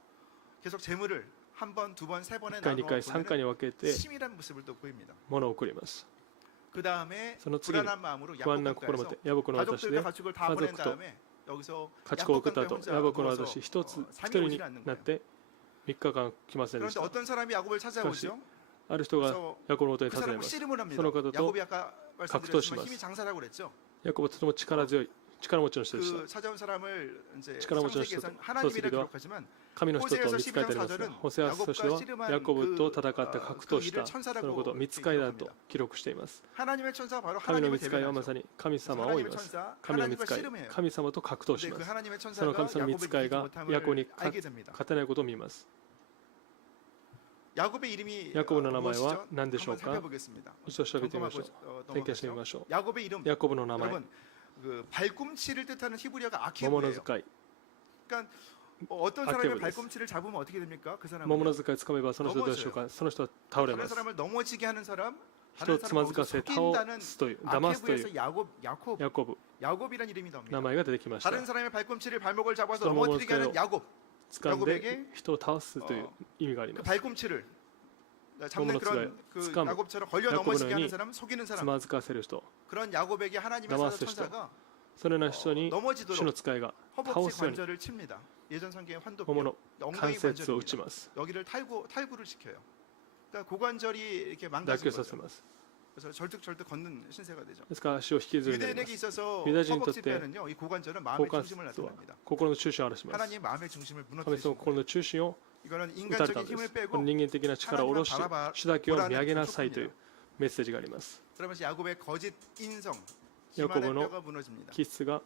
계속 재물을 한 번, 두 번, 세 번에 1回、2 나눠 回、3回 보내는 に分けて 치밀한 모습을 또 보입니다. 物を送ります。 그 다음에 その次に 불안한 마음으로 不安な 야곱 心を持っ 가까이서 てヤボクの私 가족들과 で 가축을 다 家 보낸 族と 다음에 여기서 家畜を送った 야곱 後 가까이 ヤボクの 혼자 私 누워서 一人 잠이 に 오질 않는 なっ 거예요. て3日間来ませんでし 그런데 た。 어떤 사람이 야곱을 찾아오죠. ある人が 그래서 ヤコブのもとに 그 訪ね 사람을 ます。 씨름을 합니다. その方と 야곱이 아까 말씀드렸지만 각도시마스. 힘이 장사라고 그랬죠. ヤコブはとても力強い力持ちの人でした。 그 찾아온 사람을 이제力持ちの人と 창세기에서는 そうす 하나님이라 ると 기록하지만 神の人と 호세에서 見つかりとありますが、 12장 ホセアスとしてはヤコブと戦って格闘したそのことを見つかりだと記録しています。 하나님의 천사가 바로 神の 하나님을 見つかりはま 대변하죠. さに神様を言います。 천사 神の見つ 하나님과 かり 씨름해요. 神様と格闘し 근데 ま 그 す。 하나님의 その 천사가 神様の見つかり 야곱을 が 이기지 ヤコブに 못함을 알게 됩니다. 勝てないことを見ます。 야곱의 이름이 ヤコブの名前は 무엇이죠? 何でしょう 한번 か。 살펴보겠습니다. 一度調べてみましょう。 点検してみ 넘어가죠. ましょ 야곱의 이름 う。ヤコブの名前、 여러분 그 발꿈치를 뜻하는 히브리어가 桃の 아케브예요. 使い。 그러니까 어떤 사람이 아케브です. 발꿈치를 잡으면 어떻게 됩니까? 그 사람은 桃の使いつかめばその人どうでしょうか。その人は倒れ 다른 ます。 사람을 넘어지게 하는 사람, 人を 다른 つま 사람을 ずかせ 거기서 倒 속인다는 すという騙すという 아케브에서 야곱, ヤコブ 야곱이란 이름이 名 나옵니다. 前が出てきました。 다른 사람의 발꿈치를 발목을 잡아서 또 넘어뜨리게 하는 넘어질까요? 야곱. 掴んで人を倒すという意味があり 그 ます。 발꿈치를 잡는 그런 그 야곱처럼 걸려 넘어지게 하는 사람, 속이는 つ 사람, まずかせる人 그런 야곱에게 하나님의 남았을 사자 천사가 そのような人に 넘어지도록 主の使いが倒 허벅지 すように 관절을 칩니다. 예전 성경에 桃 환도뼈, の 엉덩이 関節を打ち 관절입니다. ます 여기를 탈구를 시켜요. 그러니까 고관절이 이렇게 脱 망가진 臼させ 거죠. ます 그래서 절뚝절뚝 걷는 신세가 되죠. ですから足を引きずるようになりま 유대인에게 す 있어서 유다인에 허벅지 또 때 뼈는요, 이 고관절은 股 마음의 関 중심을 節は 나타냅니다. 心の中心を表します 하나님 마음의 중심을 神様 무너뜨리신 心 거예요. の中心を 이거는 打たれた 인간적인 んで 힘을 すこ 빼고 の人間的な力を下ろし主だけを見上げなさいというメッセージがあります 그러면서 야곱의 거짓 인성, 야곱은 기만의 뼈가 무너집니다. 気質が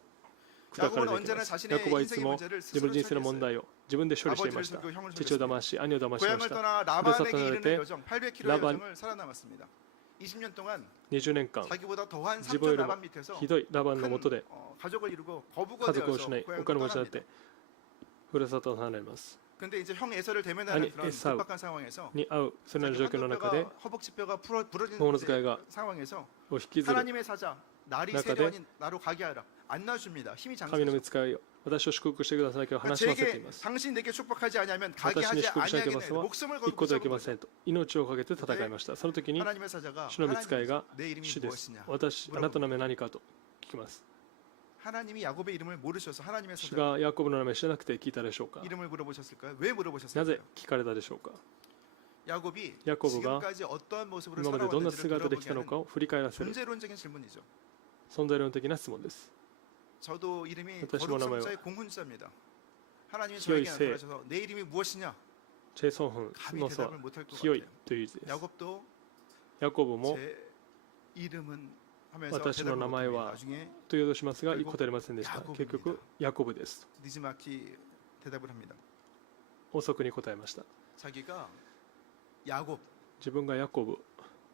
砕かれていきますヤコブはいつも自分の人生の問題を自分で処理していました 아버지를 속이고 형을 父を騙し兄を騙しま 고향을 した 떠나 ふるさと 라반에게 離れ 이르는 て 여정, 800km의 라반- 여정을 살아남았습니다. 20년 동안 20年間 자기보다 더한 自分よ 삼촌 りも 라반 밑에서 ひどいラバンのもとで 가족을 이루고 거부가 家族を 되어서 失いお 고향을 金持ちになっ 떠납니다. てふるさとを離れます 근데 이제 형 에서를 대면하는 아니, 그런 에사우. 급박한 상황에서 に会うそのような状況の中で 허벅지뼈가 부러지는 桃の使いが 상황에서 を引きずる 하나님의 사자 날이 나가되 세려하니 나로 가게 하라 안 놔줍니다. 힘이 神の 장사죠. 御使いを私を祝福してくださいと話しませんと言い 제게 ます 당신 내게 축복하지 않으면 가게 私に 하지 祝福しなければ 아니하겠네. 목숨을 行く 걸고 ことはでき 붙잡은 ませんと命をかけて戦いましたその時に 하나님의 사자가 主の御使いが 내 이름이 主です 무엇이냐? 私あなたの名は何かと聞きます 하나님이 야곱의 이름을 모르셔서 하나님의 主 사자가 がヤコブの名前を知らなくて聞いたでしょうか 이름을 물어보셨을까요? 왜 な 물어보셨을까요? ぜ聞かれたでしょうか 야곱이 야곱가 지금까지 어떠한 모습으로 今までどんな 살아왔는지를 姿で来 돌아보게 たの 하는 かを振り返らせる 존재론적인 질문이죠. 存在論的な質問です 저도 이름이私も名前は 거룩성자의 공훈자입니다. 하나님이 기어이 저에게 세. 나타나셔서 내 이름이 무엇이냐? チェ・ソンフン 감히 の祖は 대답을 못할 것 清い 같아요. という字です 야곱도 ヤコブも 제 이름은 하면서 私の 대답을 名前 못합니다. は 나중에 と言おうとしますが答えませんでした結局ヤコブです 니즈마키 대답을 합니다. 遅くに答えました 자기가 야곱 自分がヤコブ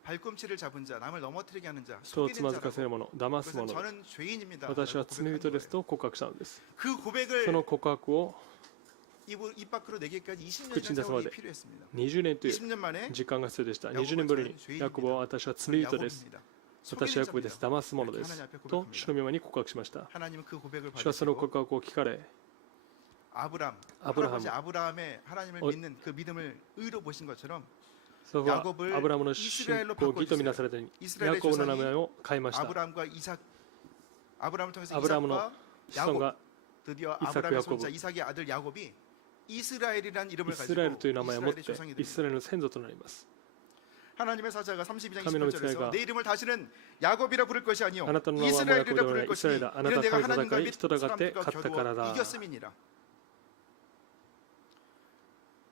발꿈치를 잡은 자, 남을 넘어뜨리게 하는 자, 人をつ 속이는 まずかせる 자라고 者騙す 그것은 者 저는 죄인입니다. 私は 라고 罪 고백한 人です 거예요. と告白したのです 그 そ 고백을 の告白を 입 밖으로 내기까지 20년이라는 그친 세월이 데서 필요했습니다. 20年という 20년 만에 時間が必要でした20年ぶりにヤコブは私は罪人です 야곱입니다. 私はヤコブです 속이는 騙す者です 하나님 앞에 と 고백합니다. 主の御前に告白しました 하나님은 그 고백을 主はその 받으시고 告白を聞かれ 아브람, 아브라함. 할아버지 아브라함의 하나님을 어. 믿는 그 믿음을 의로 보신 것처럼 そこは 야곱을 アブラムの信 이스라엘로 仰義とみなされたように 이스라엘의 ヤコブの名 조상이 前を変えました 아브라함과 이삭, 아브라함을 통해서 아브라함의 이삭과 子孫 야곱, が 드디어 이삭과 아브라함의 야곱. 손자 이삭의 아들 야곱이 이스라엘이라는 イ 이름을 スラエル 가지고 という名前を持って 이스라엘의 조상이 イスラエ 됩니다. ルの先祖となります 하나님의 사자가 32장 하나님의 28절에서 사자가 내 이름을 다시는 야곱이라 부를 것이 아니요 あなたの名はもうヤコブ 이스라엘이라 ではな 부를 いイスラエ 것이니 ルだあなた 이는 は 내가 神と 하나님과 戦い 및 人と戦って 사람들과 勝ったから 겨루어 だ 이겼음이니라.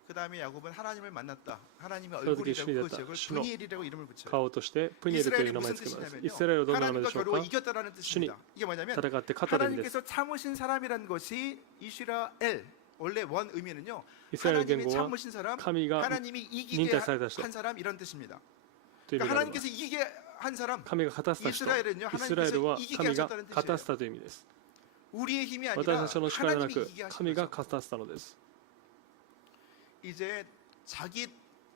그 다음에 야곱은 하나님을 만났다. 하나님의 그래서 얼굴이라고 그 예수님이 지역을 신호. 분이엘이라고 이름을 붙여요. 顔としてプニエルとい 이스라엘이 う名前を 무슨 つけます 뜻이냐면요. イスラエルはどんな名前 하나님과 でしょう 겨루어 か 이겼다라는 뜻입니다. 이게 뭐냐면 戦って勝ったという意味です 하나님께서 참으신 사람이라는 것이 이스라엘 원래 원 의미는요. イスラエル 하나님이 言語は 참으신 사람, 神が 하나님이 忍 이기게 耐された人 한 사람 이런 뜻입니다. という意 그러니까 味があります 하나님께서 이기게 한 사람, 神が勝たせた人 이스라엘은요 イスラエルは 하나님께서 神が 이기게 勝たせたという意味です 우리의 힘이 私 아니라 たちの力でな 하나님이 く 이기게 하신 神が 거죠. 勝たせたのです 이제 자기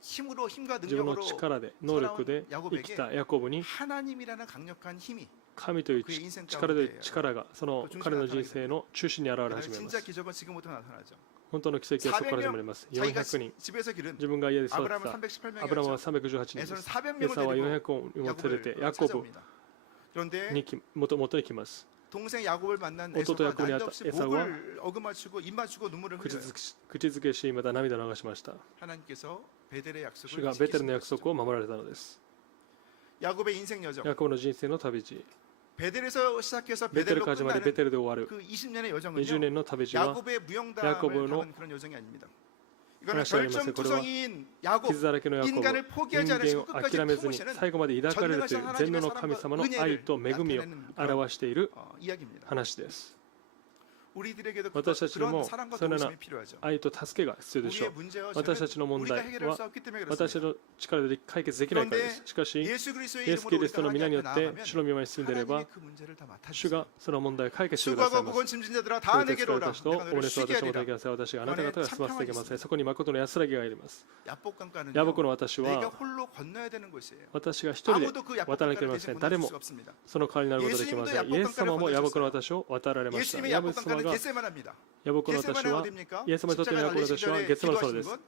힘으로 힘과 自分の 능력으로 力で能力で生きたヤコブに 하나님이라는 강력한 힘이 神という力という力がその彼の人生の中心に現れ 그날 始めま 진짜 す 기적은 지금부터 나타나죠. 本当の奇跡はそこから始まります 자기가 400人 집에서 기른 自分が家で育て 아브라함은 た 318명이었죠. アブラムは318人で 에서는 す 400명을 エサは 데리고 400人を連れて 야곱을 ヤコブ 찾아옵니다. 그런데 に元に来ます 동생 야곱을 만난弟 에서가 야곱이 난데없이 에사와 목을 어금맞추고 입 맞추고 눈물을 口 흘려요. づけしまた涙を流しました 하나님께서 베델의 主 약속을 がベテルの 지키신 約束 것이죠. を守られたのです 야곱의 인생 여정. ヤコブの人生の旅路 베델에서 시작해서 ベテル 베델로 から始まりベ 끝나는 テルで終わる 그 20년의 20 여정은요. 年の旅路は 야곱의 무용담을 야곱은 담은 그런 여정이 아닙니다. 이거는 하나씩 알면서 결점투성이인 야곱, 傷だらけのヤコブ 인간을 人 포기하지 間 않으시고 を 끝까지 諦めずに 품으시는 最後まで抱かれるという全能の神様の愛と恵みを表している 이야기입니다. 話です 우리들에게도私たちにも 그런 사랑과 そのような 도우심이 필요하죠. 愛と助けが必要でしょ 우리의 う 문제와 私たちの問 우리가 題 해결할 は 수 없기 때문에 私たち 그렇습니다. の力で解決できないからですしかし 예수 그리스도의 イエス・キ 이름으로 リストの 우리가 皆によ 하나님 っ 앞에 て主の御前に住んでいれば 하나님이 그 문제를 다 主 맡아주세요. がその問題を解決してください 수고하고 ます 무거운 짐진 자들아 다 それで 내게로 疲れた 오라. 人を 내가 お 너를 願いし 쉬게 私をまた 하리라. きなさい私があなた方が済ませてあげますそこに誠の安らぎがあります 야복강가는요. ヤボコの私 내가 は 홀로 건너야 되는 곳이에요. 私が一人で 아무도 그 渡らなければ 야복강가를 いませ 대신 ん誰 건너줄 も 수가 없습니다. その代わりになることができませんイエス様もヤボコの私を渡られました 예수님의 ヤボス様 야복강가는 が 겟세마나입니다. ヤボコの私 겟세마나는 は 어디입니까? イエス様にとってのヤボコの私は 십자가에 月のそうで 기도하시는 す 곳.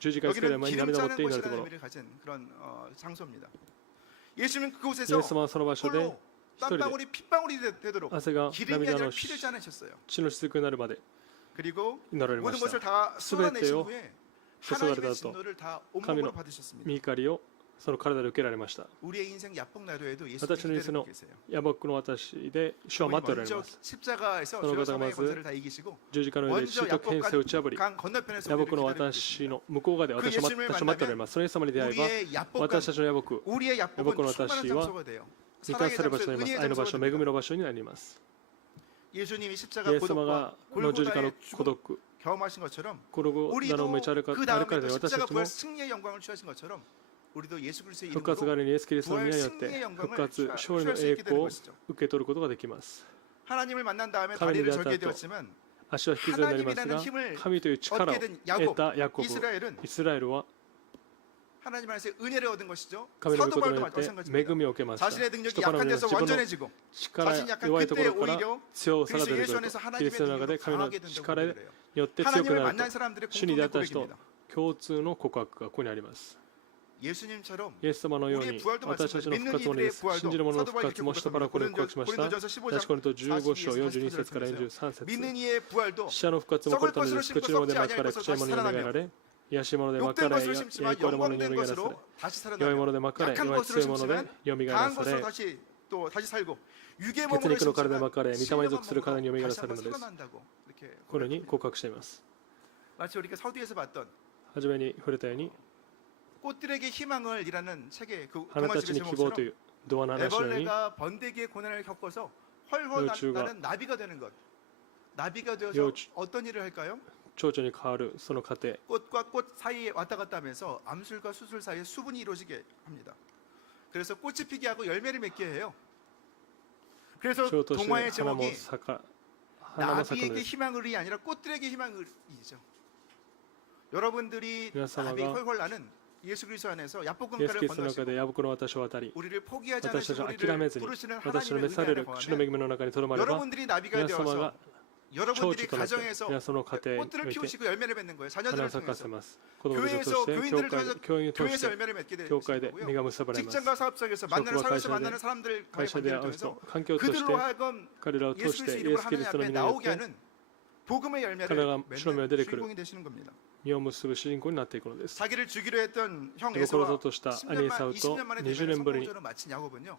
十字架につける 여기는 前に 기름 涙を持っ 자는 て祈ると 곳이라는 ころ 의미를 가진 그런 장소입니다. 예수님은 イ 그곳에서 エス様はその場所で 홀로 一人で 땀방울이 핏방울이 되도록 汗が 기름이 涙 아니라 の 피를 짜내셨어요. 血の雫になるまで 그리고 祈られま 모든 し 것을 た 다 쏟아내신 수베테요. 후에 소소가를 하나님의 닫아도 진노를 다 카미노 온몸으로 받으셨습니다. 御怒りをその体で受けられました。 우리의 인생 야복나루에도 예수님이 私の人生 기다리고 の 계세요. 野木の私で主は 그분이 待っておられ 먼저 ます。 십자가에서 서로 죄와 가다가 사망의 마스 권세를 다 이기시고 十字架の上で死 먼저 と権勢を打ち破り、 강 건너편에서 野 우리를 木の 기다리고 私 계십니다. の向こう側で私を待っておられます。そのイエス様に出会えば、 우리의 야복은 私たちの野木、 우리의 야복은 야복은 충만한私は 장소가 돼요. 満た 사랑의 される場所 장소, になります。 은혜의 愛の場所、 장소가 恵み 됩니다. の場所になります。 예수님이 イ 십자가 エス様が 고독과 の十字架の 골고다의 孤独、 경험하신 것처럼 この後、なの 우리도 を召し歩か 그 れか 다음에 ら 또 私た 십자가 ちも 부활 승리의 영광을 취하신 것처럼 우리도 예수 그리스도의 復活 이름으로 があるにイエス・キリストの皆によって復活、勝利の栄光を受け取ることができます。 하나님을 만난 다음에 하나님을 다리를 절게 만났다 또 되었지만 足は引きずりになりますが、神という力を 얻게 된 得たヤコブ、 이스라엘은 イスラエルは 하나님 안에서 은혜를 얻은 것이죠. 神の御 사도 言に 바울도 よって恵 마찬가지입니다. みを受けました。 자신의 使 능력이 徒パウロのように 약한 데서 自分の 완전해지고 力 자신이 약한 弱いとこ 그때 ろから 오히려 強さが 그리스도 出て 예수 くる 안에서 と、キリストの中で 하나님의 神の 능력을 力 강하게 によって強く 하나님을 なる 만난 と、 사람들의 主に出会 공통된 った人 고백입니다. 共通の告白がここにあります。 예수님처럼 イエス様のように私たちの復活もです。信じる者の復活も人からこれを告白しました。第一コリント15章42節から43節 믿는 이의 부활도 死者の復活もこのためです。朽ちるものでまかれ、朽ちるものによみがえられ、癒し者でまか 욕된 れ、 것으로 栄 심지만 光のものによ 영광된 みがえらされ、 것으로 다시 弱い 살아나며 ものでまかれ、 약한 弱い 것으로 強いもので 심지만 よみがえら 강한 さ 것으로 れ、 다시 또 다시 살고 육의 血 몸으로 肉の体でま 심지만 かれ、御霊に属する体によみがえら 다시 される 한번 のです。 살아난다고 이렇게 このように告白しています。 마치 우리가 서두에서 봤던 初めに触れたように、 꽃들에게 희망을이라는 책의 그 花たち 동화책의 に希望とい 제목처럼 う童話の話のように、 애벌레가 번데기의 고난을 겪어서 헐헐 요추가 나는 나비가 되는 것. 나비가 되어서 요추- 어떤 일을 할까요? 蝶々に変わるその過程、 꽃과 꽃 사이에 왔다 갔다 하면서 암술과 수술 사이에 수분이 이루어지게 합니다. 그래서 꽃이 피게 하고 열매를 맺게 해요. 그래서 蝶として 동화의 花も 제목이 咲か花も咲くの 나비에게 です。 희망을이 아니라 꽃들에게 희망을이죠. 여러분들이皆様が 나비 헐헐 나는 예수 그리스도 안에서 イエス・ 야복강가를 キリストの中 건너시고 で野木の私を渡り、 우리를 포기하지 私たち 않으시고 を諦め 우리를 ずに 부르시는 私の 하나님의 召され 은혜 る 안에 主の恵みの中にとどまれば、 여러분들이 나비가 皆様 되어서 が 여러분들이 蝶々となって、 가정에서 皆その家庭に 꽃들을 おいて 피우시고 열매를 맺는 거예요. 花 자녀들을 を咲かせ 통해서 ます。子供たちを通 교회에서 して、 교인들을 教会 통해서 教員を通し 교회에서 て、 열매를 맺게 되는 教会で 것이고요. 実が結ばれます。 직장과 사업장에서 만나는職場 사회에서 会社で 만나는 사람들 会 간의 社で 관계를 会う人 통해서 、環境を通し 그들로 て、 하여금 彼らを通 예수 して、 그리스도 イエ 이름으로 ス・キリスト 하나님 の 앞에 皆によっ 나오게 て、 하는 복음의 열매를彼らが主の目 맺는 で出てくる 주인공이 되시는 겁니다. 実を結ぶ主人公になっていくのです。 자기를 주기로 했던 형 でも殺そ 에서와 うとした兄エサウと 20년 만에 20年ぶりに 성공적으로 마친 야곱은요.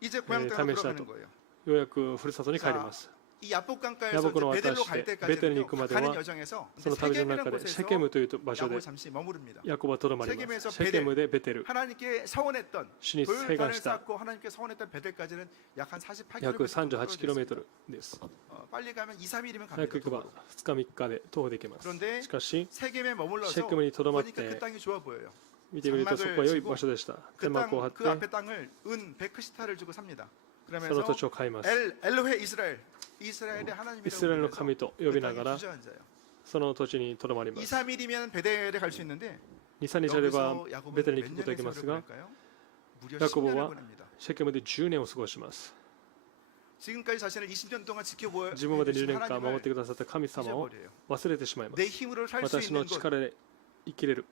이제 고향 땅으로 試した 돌아가는 と 거예요. ようやくふるさとに帰ります。 이 야복강가에서 야복으로 베델로 왔다 갈 시대, 때까지는요. 베델 이끄마대와 가는 여정에서 その旅の 세겜이라는 中で 곳에서 シェケムという場所で 야곱을 잠시 머무릅니다. ヤコブはとどまりま 세겜에서 す。シェケムでベテル、 하나님께 서원했던 主に請 돌단을 願した 쌓고 하나님께 서원했던 베델까지는 약 한 48km 約 38km です。 빨리 가면 2, 3일이면 早く 갑니다. 行けば2日3日で徒歩できます。 그런데 しかし、 세겜에 머물러서 シェケムにとどまっ 보니까 그 て 땅이 좋아 보여요. 見てみるとそこは良い場所でした。 그 天幕を張っ 땅, 그 て 앞에 땅을 은 베크시타를 주고 삽니다. その 그러면서 土地を買います。 엘로헤 이스라엘, 이스라엘의 하나님이라고 イスラエルの 부르면서 神と呼 그 びな 땅에 がら 주저앉아요. その土地にとどまりま 2, す。 3일이면 베델에 갈 수 있는데 2、3日あれば 여기서 야곱은 ベテルに 몇 行くことができ 년의 ます 세월을 が、 보낼까요? 무려 ヤコブ 10년을 は 보냅니다. シェケムで10年を過ごします。 지금까지 자신을 20년 동안 지켜보여 自分まで20年間守って 하나님을 くださった神様を 잊어버려요. 忘れてしまいま 내 す。 힘으로 살 수 私の 있는 것, 力で生きれる。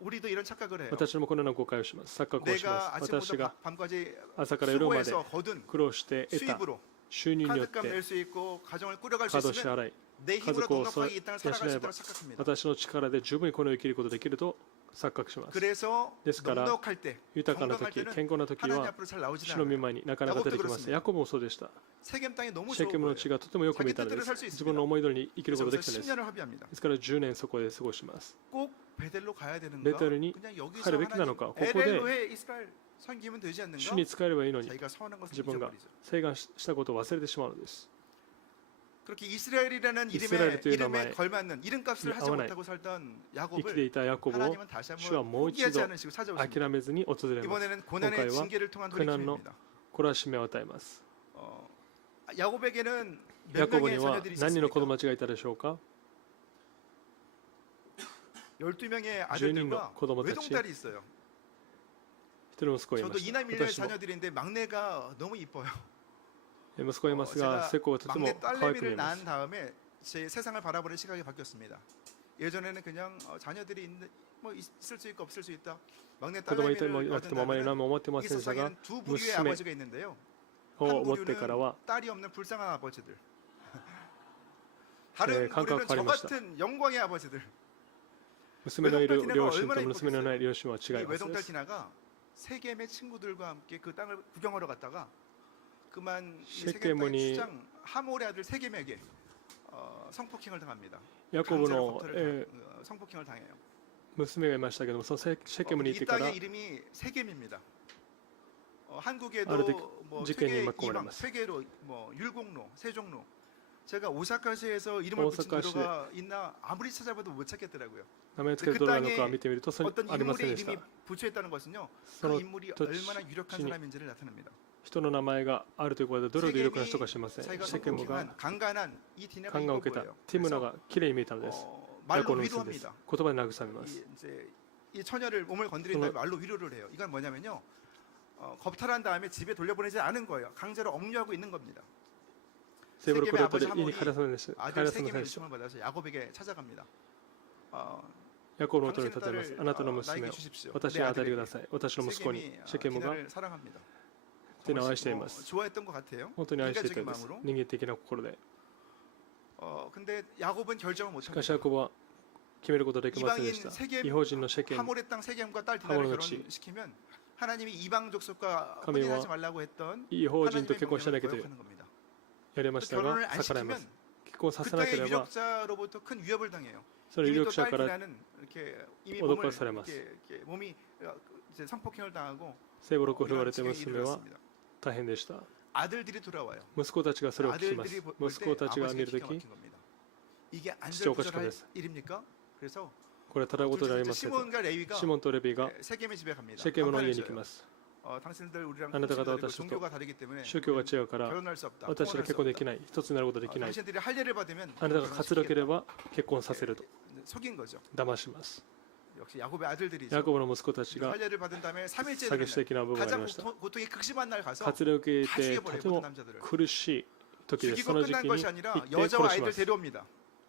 우리도 이런 착각을 해요. 私もこのような誤解をします。錯覚をしま 내가 す。私 아침부터 が 밤까지 朝から夜まで 수고해서 거둔 苦労して得た 수입으로 収入によって 카드값 낼 수 있고 가정을 꾸려갈 수 カード支 있으면 払い、 내 家 힘으로 族を 넉넉하게 이 땅을 살아갈 수 養えば 있다고 착각합니다. 私の力で十分にこの世を生きることができると錯覚します。 그래서 ですから 넉넉할 때, 豊かな 건강할 時、 때는 健康な時 하나님 は 앞으로 잘 나오지 主の御 않아요. 前になかなか出てきます。ヤコブもそうでした。 세겜 땅이 너무 シェ 좋아 ケムの 보여요. 地がとてもよく見えたのです。自分の思い通りに生きる 그래서 ことができた 거기서 のです。 10년을 합의합니다. ですから10年そこで過ごします。 꼭 베델로 가야 되는가? 베델이 그냥 여기서 가야 되겠나, 하나님 너가? 거기에 엘로헤 이스라엘 섬기면 되지 主 않는가? に使えればいいのに 자기가 서원한 것을 自分が 잊어버리죠. 請願したことを忘れてしまうのです。 그렇게 이스라엘이라는 이스라엘 또 이름에 이름에 걸맞는 이름값을 하지 아우나이. 못하고 살던 生きて 야곱을 いたヤコブを 하나님은 다시 主は 한번 もう一 포기하지 度 않으시고 찾아오십니다. 諦めずに訪れます。 이번에는 고난의今回は 징계를 통한 고난의 돌이킴입니다. 懲らしめを与えます。 야곱에게는 ヤ 몇 コブに 명의 は 자녀들이 何人の子 있었습니까? 供たちがいたでしょうか。 12명의 12人の 아들들과 子供たち 외동딸이 있어요. 一人息子がいま 저도 した。 이남 일녀의 私も 자녀들인데 막내가 너무 이뻐요. 息子がいますが、 제가 セコがとても 막내 可愛く見え 딸내미를 ます 낳은 。 다음에 제 세상을 바라보는 시각이 바뀌었습니다. 예전에는 그냥 자녀들이 있는 뭐 있을 수 있고 없을 수 있다. 막내 子供いてもい 딸내미를 なくてもあまり何も思ってま 이 せんでしたが 세상에는 두 부류의 娘 아버지가 있는데요. を 한 持ってからは 부류는 딸이 없는 불쌍한 아버지들. 다른 감각이 부류는 저 바뀝니다. 같은 영광의 아버지들. 娘のいる両親と娘のない両親は違 이 います 외동딸 티나가 세겜의 친구들과 함께 그 땅을 구경하러 갔다가 그만 이 세겜 땅의 세겜이 주장 하몰의 아들 세겜에게 성폭행을 당합니다. ヤコブ 강제로 の 검토를 성폭행을 당해요. 娘がいましたけども、そのシェケムにい 이 てから 땅의 이름이 세겜입니다. 한국에도 아르데 뭐 지ken이 세계 맞고 이방, 말합니다. 세계로 뭐 율곡로, 세종로. 제가 오사카시에서 이름을 붙인 오사카시. 도로가 있나 아무리 찾아봐도 못 찾겠더라고요. 名前つける道路なのか見てみるとそれ 어떤 ありません 인물의 でした 이름이 붙여있다는 것은요. 그 서로 인물이 또 얼마나 유력한 신이- 사람인지를 나타냅니다. 人の名前があるということでどれほど有力な人か知りません。 자기가 シェケムが 성폭행한 강간한 이 디나가 勘がを受けた 이거 ティムナ 보여요. がきれいに見えたのです。 ヤ 말로 コブの娘です。 위로합니다. 言葉で慰めます。 이제 이 처녀를 몸을 건드린 다음에 말로 위로를 해요. 이건 뭐냐면요. 겁탈한 다음에 집에 돌려보내지 않은 거예요. 강제로 억류하고 있는 겁니다. セーブルコレートで 세겜의 家に帰らせませんでした。帰 아들 らせません 세겜의 でした。 요청을 받아서 야곱에게 찾아갑니다. ヤコブの音に 당신의 立てます。 딸을 あなたの 나에게 娘を 주십시오. 私 내 に与えてく 아들에게. ださい。私の息子に 세겜이 シェケムが 디나를 사랑합니다. ティナを愛していま 뭐 す。 좋아했던 것 같아요. 本当に愛していた 인간적인 のです。 마음으로. 人間的な心で。 근데 야곱은 결정을 しかし 못합니다. ヤコブは決めることができませんでした。 이방인 세겜 違法人のシェケム 하몰의 땅 세겜과 딸 하몰의 디나를 지. 결혼시키면 하나님이 이방 족속과神は 혼인하지 말라고 했던 違法人と 하나님의 結婚しな 명령을 きゃと 거역하는 겁니다. やりましたが 결혼을 안 逆らいま 시키면 す。結婚さ 그 せなけ 땅의 れば 유력자로부터 큰 위협을 당해요. その有 이미 力 또 者 딸 から 디나는 이렇게 이미脅 몸을 されます。 이렇게 몸이 이제 성폭행을 당하고 性暴力を振るわ 이런 れて 지경에 娘は 이르렀습니다. 大変でした。 아들들이 돌아와요. 息子たちがそれを聞きます 아들들이 。볼 息子 때 たちが見 아버지가 ると 기가 き、 막힌 겁니다. 이게 진짜 안절부절할 오까시가 일입니까? 그래서 これはただごとではありませんと。 시몬과 레위가 シモンとレビが 세겜의 집에 갑니다. シェケムの家 간판을 に行き 줘요. ます。 당신들 우리랑あなた方 통치가 다르고 私と 종교가 다르기 때문에 宗教が違うから 결혼할 수 없다. 私と 통혼할 結 수 婚で 없다. きない。一つになることができない。 당신들이 할례를 받으면 あなたが活力ければ結婚させると 속인 거죠. 騙します。 역시 야곱의 아들들이죠. ヤコブの息子たちが 할례를 받은 다음에 3일째 詐欺師的な部分があり 가장 ました。 고통이 극심한 날 가서 活力を受け 다 て 죽여버려요. とて 모든 も 남자들을. 苦しい時です。そ 죽이고 の時期 끝난 に 것이 行 아니라 って 여자와 殺しま 아이들 す。 데려옵니다.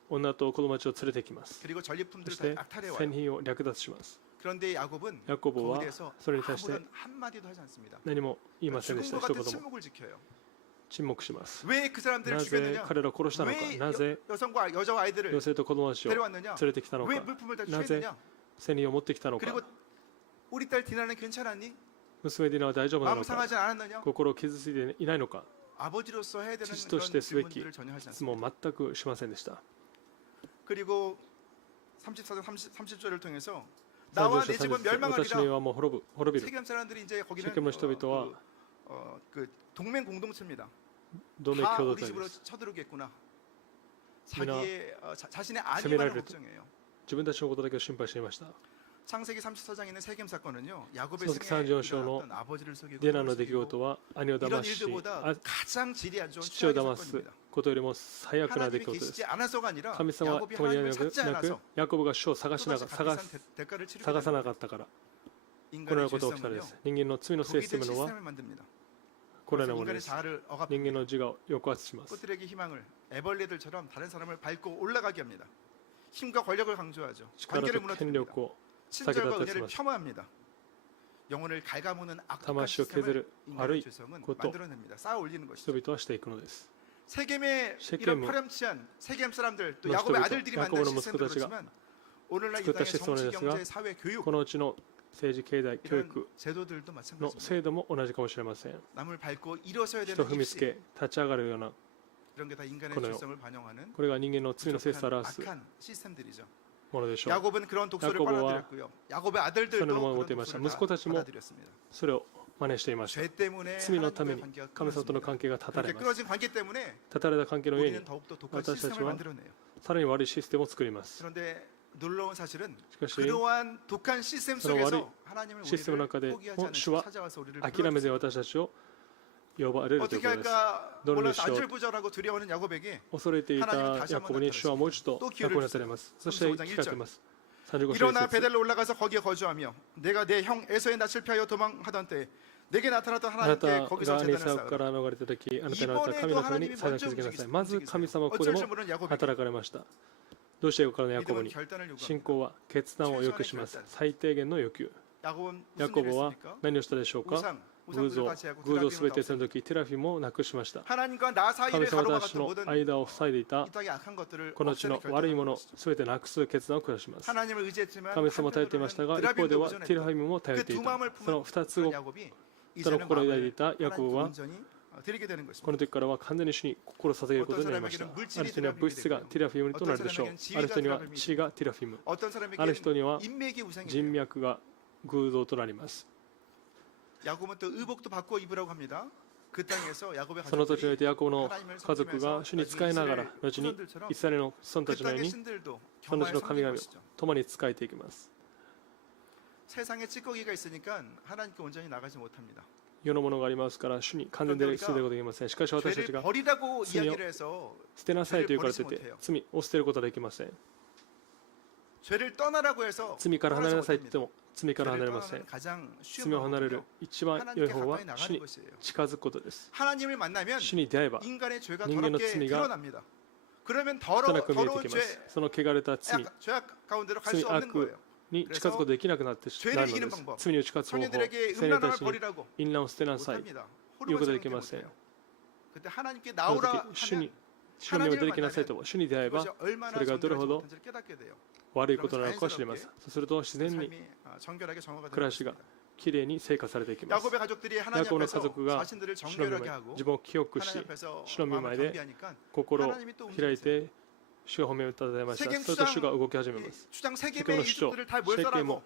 女と子供たちを連れてきます。 그리고 そ 전리품들을 して 다 악탈해 戦 와요. 品を略奪します。 그런데 야곱은 ヤコブ 거기에 は 대해서 それに対して 아무런 한마디도 하지 않습니다. 何も言いませんでし 죽은 た。 것 一 같은 言も 침묵을 지켜요. 沈黙します。 왜 그 사람들을 なぜ 죽였느냐? 彼らを殺したのか、 왜 なぜ 여성과 여자와 아이들을 女性と子供たちを連 데려왔느냐? れてきたの 왜 か、 물품을 다 なぜ 취했느냐? 戦利を持ってきたのか、 그리고 우리 딸 디나는 괜찮았니? 娘ディナは大丈夫な 마음 のか、 상하지 않았느냐? 心を傷ついていないのか、 아버지로서 해야 되는 父と 그런 してすべき 질문들을 전혀 하지 質問 않습니다. を全くしませんでした。 그리고 34절 30절을 통해서 나와 내 30 집은 私の家 멸망하리라. はもう滅びる。 세겜 사람들이 이제 거기는 세겜의 人々は 그 동맹 공동체입니다. 同盟 다 共同 우리 体 집으로 です。 쳐들어오겠구나. 미나 자기의 자신의 아니만을 세미나를 걱정해요. 自分たちのことだけを心配していました。 창세기 34장에 있는 세겜 사건은요. 야곱의 창세기 생애에 34章の 일어났던 아버지를 속이고 ディナの出来事は兄を 이런 騙し、 일들보다 가장 질이 안 좋은 父を 최악의 騙す 사건입니다. ことよりも最悪な出来 하나님이 事です 계시지 。 않아서가 아니라 神様は 야곱이 共にいな 하나님을 찾지 く、 않아서 ヤコブが主を探しなが 또다시 探 값비싼 대가를 치르게 探さ 되는 なかったから、このよう 인간의 なことが起きたので 죄성은요. す。人間の罪の性 독이 質とい 된 うのは 시스템을 만듭니다. このようなもの 인간의 です。 자아를 人間 억압합니다. の自我を抑圧します。 꽃들에게 희망을 애벌레들처럼 다른 사람을 밟고 올라가게 합니다. 힘과 권력을 강조하죠. 力 관계를 と権 무너뜨립니다. 力を 친절과 사기다 은혜를 뜻 폄하합니다. 영혼을 갉아먹는 악독한 魂を削 시스템을 る 인간의 悪い 죄성은 こと 만들어냅니다. 쌓아 올리는 人 것이죠. 々はしていくのです。 세겜의 세겜은 이런 파렴치한 세겜 사람들 또 뭐 야곱의 시도부터 아들들이 만든 야곱의 시스템도 모습도 그렇지만 오늘날 이 作った 땅의 システム 정치, ですが 경제, 사회, 교육 このうちの政治、経済、教 이런 育 제도들도 の 마찬가지입니다. 制度も同じかもしれません。 남을 밟고 일어서야 人を 되는 踏みつ 입시 け、立ち上がるような、 이런 게 다 인간의 この世 죄성을 반영하는 これが人間の罪の性質を表す 악한 시스템들이죠. ものでしょう。 야곱은 그런 독소를 야곱은 빨아들였고요. 야곱의 아들들도 선을 그런 먹고 있습니다. 독소를 다 무스코타치모 받아들였습니다. それを真似していました。 죄 때문에 罪のために 하나님과의 관계가 神様との 끊어집니다. 関係が断たれ 그렇게 ます。 끊어진 관계 때문에 断たれた関係の上に 우리는 더욱더 독한私たち 시스템을 は 만들어내요. さらに悪いシステムを作ります。 그런데 놀라운 사실은 しかし、 그러한 독한 시스템 그런 속에서 하나님을 시스템 우리를 가운데 포기하지 않으시고 주와 찾아와서 우리를 諦めず 불러주세요. 私たちを呼ばれるという 어떻게 ことです。 할까 どのように 몰라서 しよう 안절부절하고 두려워하는 야곱에게 恐れていたヤコブに主はもう一度ヤコブに与えます。そして聞かれています。35章 일어나 1節 베델로 올라가서 거기에 거주하며 내가 내 형 에서의 낯을 피하여 도망하던 때에 내게 나타났던 あなた 하나님께 거기서 がネ 재단을 サオか 쌓으라. ら逃れた時、あなたにあった神のために祭壇を築きなさい。まず神様はここでも 어쩔 줄모르는 야곱에게 働かれました。どうしてからのヤコブ 믿음은 に 결단을 信 요구합니다. 仰は決断を要求します。最低限の要求。 야곱은 ヤ 무슨 コ 일을 ブは 했습니까? 何をしたでしょうか。 우상, 偶 우상들을 像 같이 하고 偶像すべ 드라빔을 てその 없앴습니다. 時テラフィムをなくしました。 하나님과 나 神 사이를 様と 가로막았던 私の 모든 間を塞いでいた 이 땅의 악한 것들을 この地 없애는 の悪いも 결단을 のすべてなくす決断を下します。 하나님을 의지했지만 神様を頼っていましたが、一方で 드라빔도 はティラフ 의존했던 ィムも頼ってい 그 두 た。 마음을 その 품은 2つを 야곱이 その 이제는 心を抱いて 마음을 いたヤコブ 하나님께 は 온전히 드리게 되는 こ 것입니다. の時からは完全に主に心を捧げることになりました。ある人には物質がティラフィムとなるでしょう。ある人には血がティラフィム、 어떤 ある人に 사람에게는 は 인맥이 우상이 人 돼요. 脈が偶像となります。 야곱은 또 의복도 바꿔 입으라고 합니다. 그 땅에서 야곱의 その土地におい 가족들이 てヤコブの家族が主に仕えながら、後にイスラエルの子孫た 그 ちのよう 땅의 に 신들도 その地 경화에 の神 섬기는 々を 것이죠. 共に仕えていきます。 세상에 찌꺼기가 있으니까 하나님께 온전히 나가지 못합니다. 世のものがありますから主に完全で捨てることができません。しかし私たち 죄를 が 버리라고罪を 이야기를 해서 捨てなさいというからといって罪を捨てることはできません。 죄를 떠나라고 해서 罪から離れなさいと言って 떠나지 も罪から 못합니다. 離れませ 죄를 ん。 떠나는 가장 쉬운 罪を離れる 방법은요. 一番良い 하나님께 方は 가까이 主 나가는 に 것이에요. 近づくことです。 하나님을 만나면 主に出会えば 인간의 죄가 인간의 더럽게罪が 드러납니다. 그러면 汚く見えて 더러운 きま 죄, す。その汚れた罪 죄악 가운데로 갈 罪 수 없는 悪 거예요. に近づくことができなくなってなるのです。罪に打ち勝つ方法、 청년들에게 青年た 음란함을 ちに 버리라고 淫乱を捨てなさい 못합니다. 言うことができ 호르몬 ません。 못해요. 그때 하나님께 その 나오라 時主に 하면 主の身を出てきなさいと主に出会えば 그것이 얼마나 それがどれほど 정결하지 못한지를 깨닫게 돼요. 悪いことなのかを知ります。そうすると自然に 삶이 정결하게 정화가 暮らしが 되는 きれいに生活されていきます。 야곱의 가족들이 ヤ 하나님 コブの家 앞에서 族が 자신들을 主の御 정결하게 前 하고 自分を清くし 하나님 앞에서 主の御 마음을 前で 경배하니까 心を 하나님이 또 開い 움직이세요. て主が褒めをいただいました。 세겜 それと主が動き始め 이 ます。 주장 세 セケ 개의 ムの首長 이집트를 다 シェケ 몰살하고 も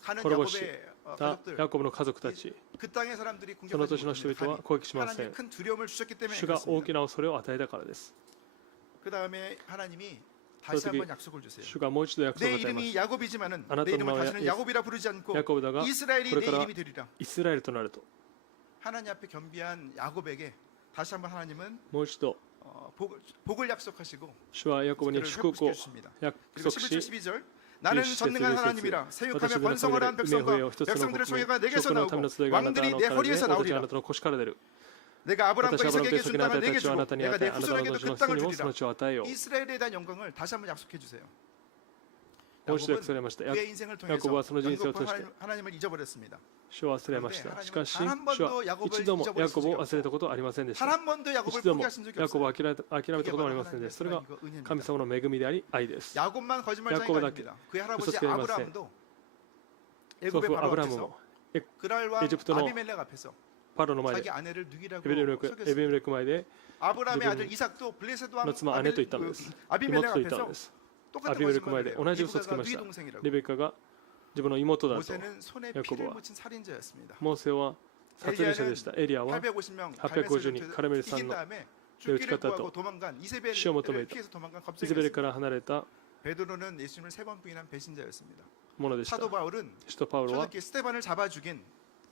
가는 滅ぼし 야곱의 た 가족들 ヤコブの家族たち、 그 땅의 사람들이 その 공격하지 年の人 못합니다. 々は攻撃しませ 하나님 ん。 큰 두려움을 주셨기 때문에 主が大 그렇습니다. きな恐れを与えたからです。 그 다음에 하나님이 다시 그러더니 한번 약속을 주세요. 主がもう一度約束 내 を与えま 이름이 す。 야곱이지만은 아나토 내 이름을 마오야 다시는 야곱이라 부르지 않고 ヤコブだが 이스라엘이 これ 내 から 이름이 되리라. イスラエルとなると。 하나님 앞에 겸비한 야곱에게 다시 한번 하나님은 もう一度 복을 약속하시고 主はヤコブに 그를 祝福を 회복시켜 주십니다. 約 그리고 束 11절 し、 12절 나는 전능한 하나님이라 세육하며 번성을 한 백성과 백성들의 소유가 내게서 나오고 왕들이 내 허리에서 나오리라. 내가 아브라함과 이삭에게 준 땅을 내게 주고 내가 내 후손에게도 그 땅을 주리라. 이스라엘에 대한 영광을 다시 한번 약속해 주세요. もう一度約束されました。 그의 인생을 ヤコブはその人生を 통해서 通して 하나님을 잊어버렸습니다. 主を忘れました。しかし、主は一度もヤコブを忘れたことはありませんでした。 단 한 번도 야곱을 一度も 포기하신 적이 ヤコブ 없어요. を諦めたこともありませんでした。それが神様の恵みであり、愛です。 야곱만 거짓말장이가 야곱은 아닙니다. 그의 할아버지嘘つきはありません。 아브라함도 祖 애굽의 父ア 바로 ブラム 앞에서 も 그랄 왕 에집트의 아비멜렉 앞에서 パロの前 자기 で 아내를 누기라고 エベ 속였습니다. メレク前で 아브라함의 지금 아들 이삭도 블레셋 왕 の妻姉と言ったのです。 아비멜렉 妹と言ったの 앞에서 です。 똑같은 アビメレク前 거짓말을 で 해요. 同じ嘘をつき 이브가가 まし 누이 た。 동생이라고. レベカが自分の妹だと。 모세는 손에 야곱은 피를 묻힌 살인자였습니다. モーセは殺人者でした。エリアは 850명 850人カルメル山 이긴 の 다음에 打ち 죽기를 方 구하고 と 도망간 死を求め 이세벨을 た 피해서 도망간 イゼベルか 겁쟁이였습니다. ら離れた 베드로는 예수님을 3번 부인한 배신자였습니다. ものでした。 사도 바울은 使徒パウロは 초대교회 스테반을 잡아 죽인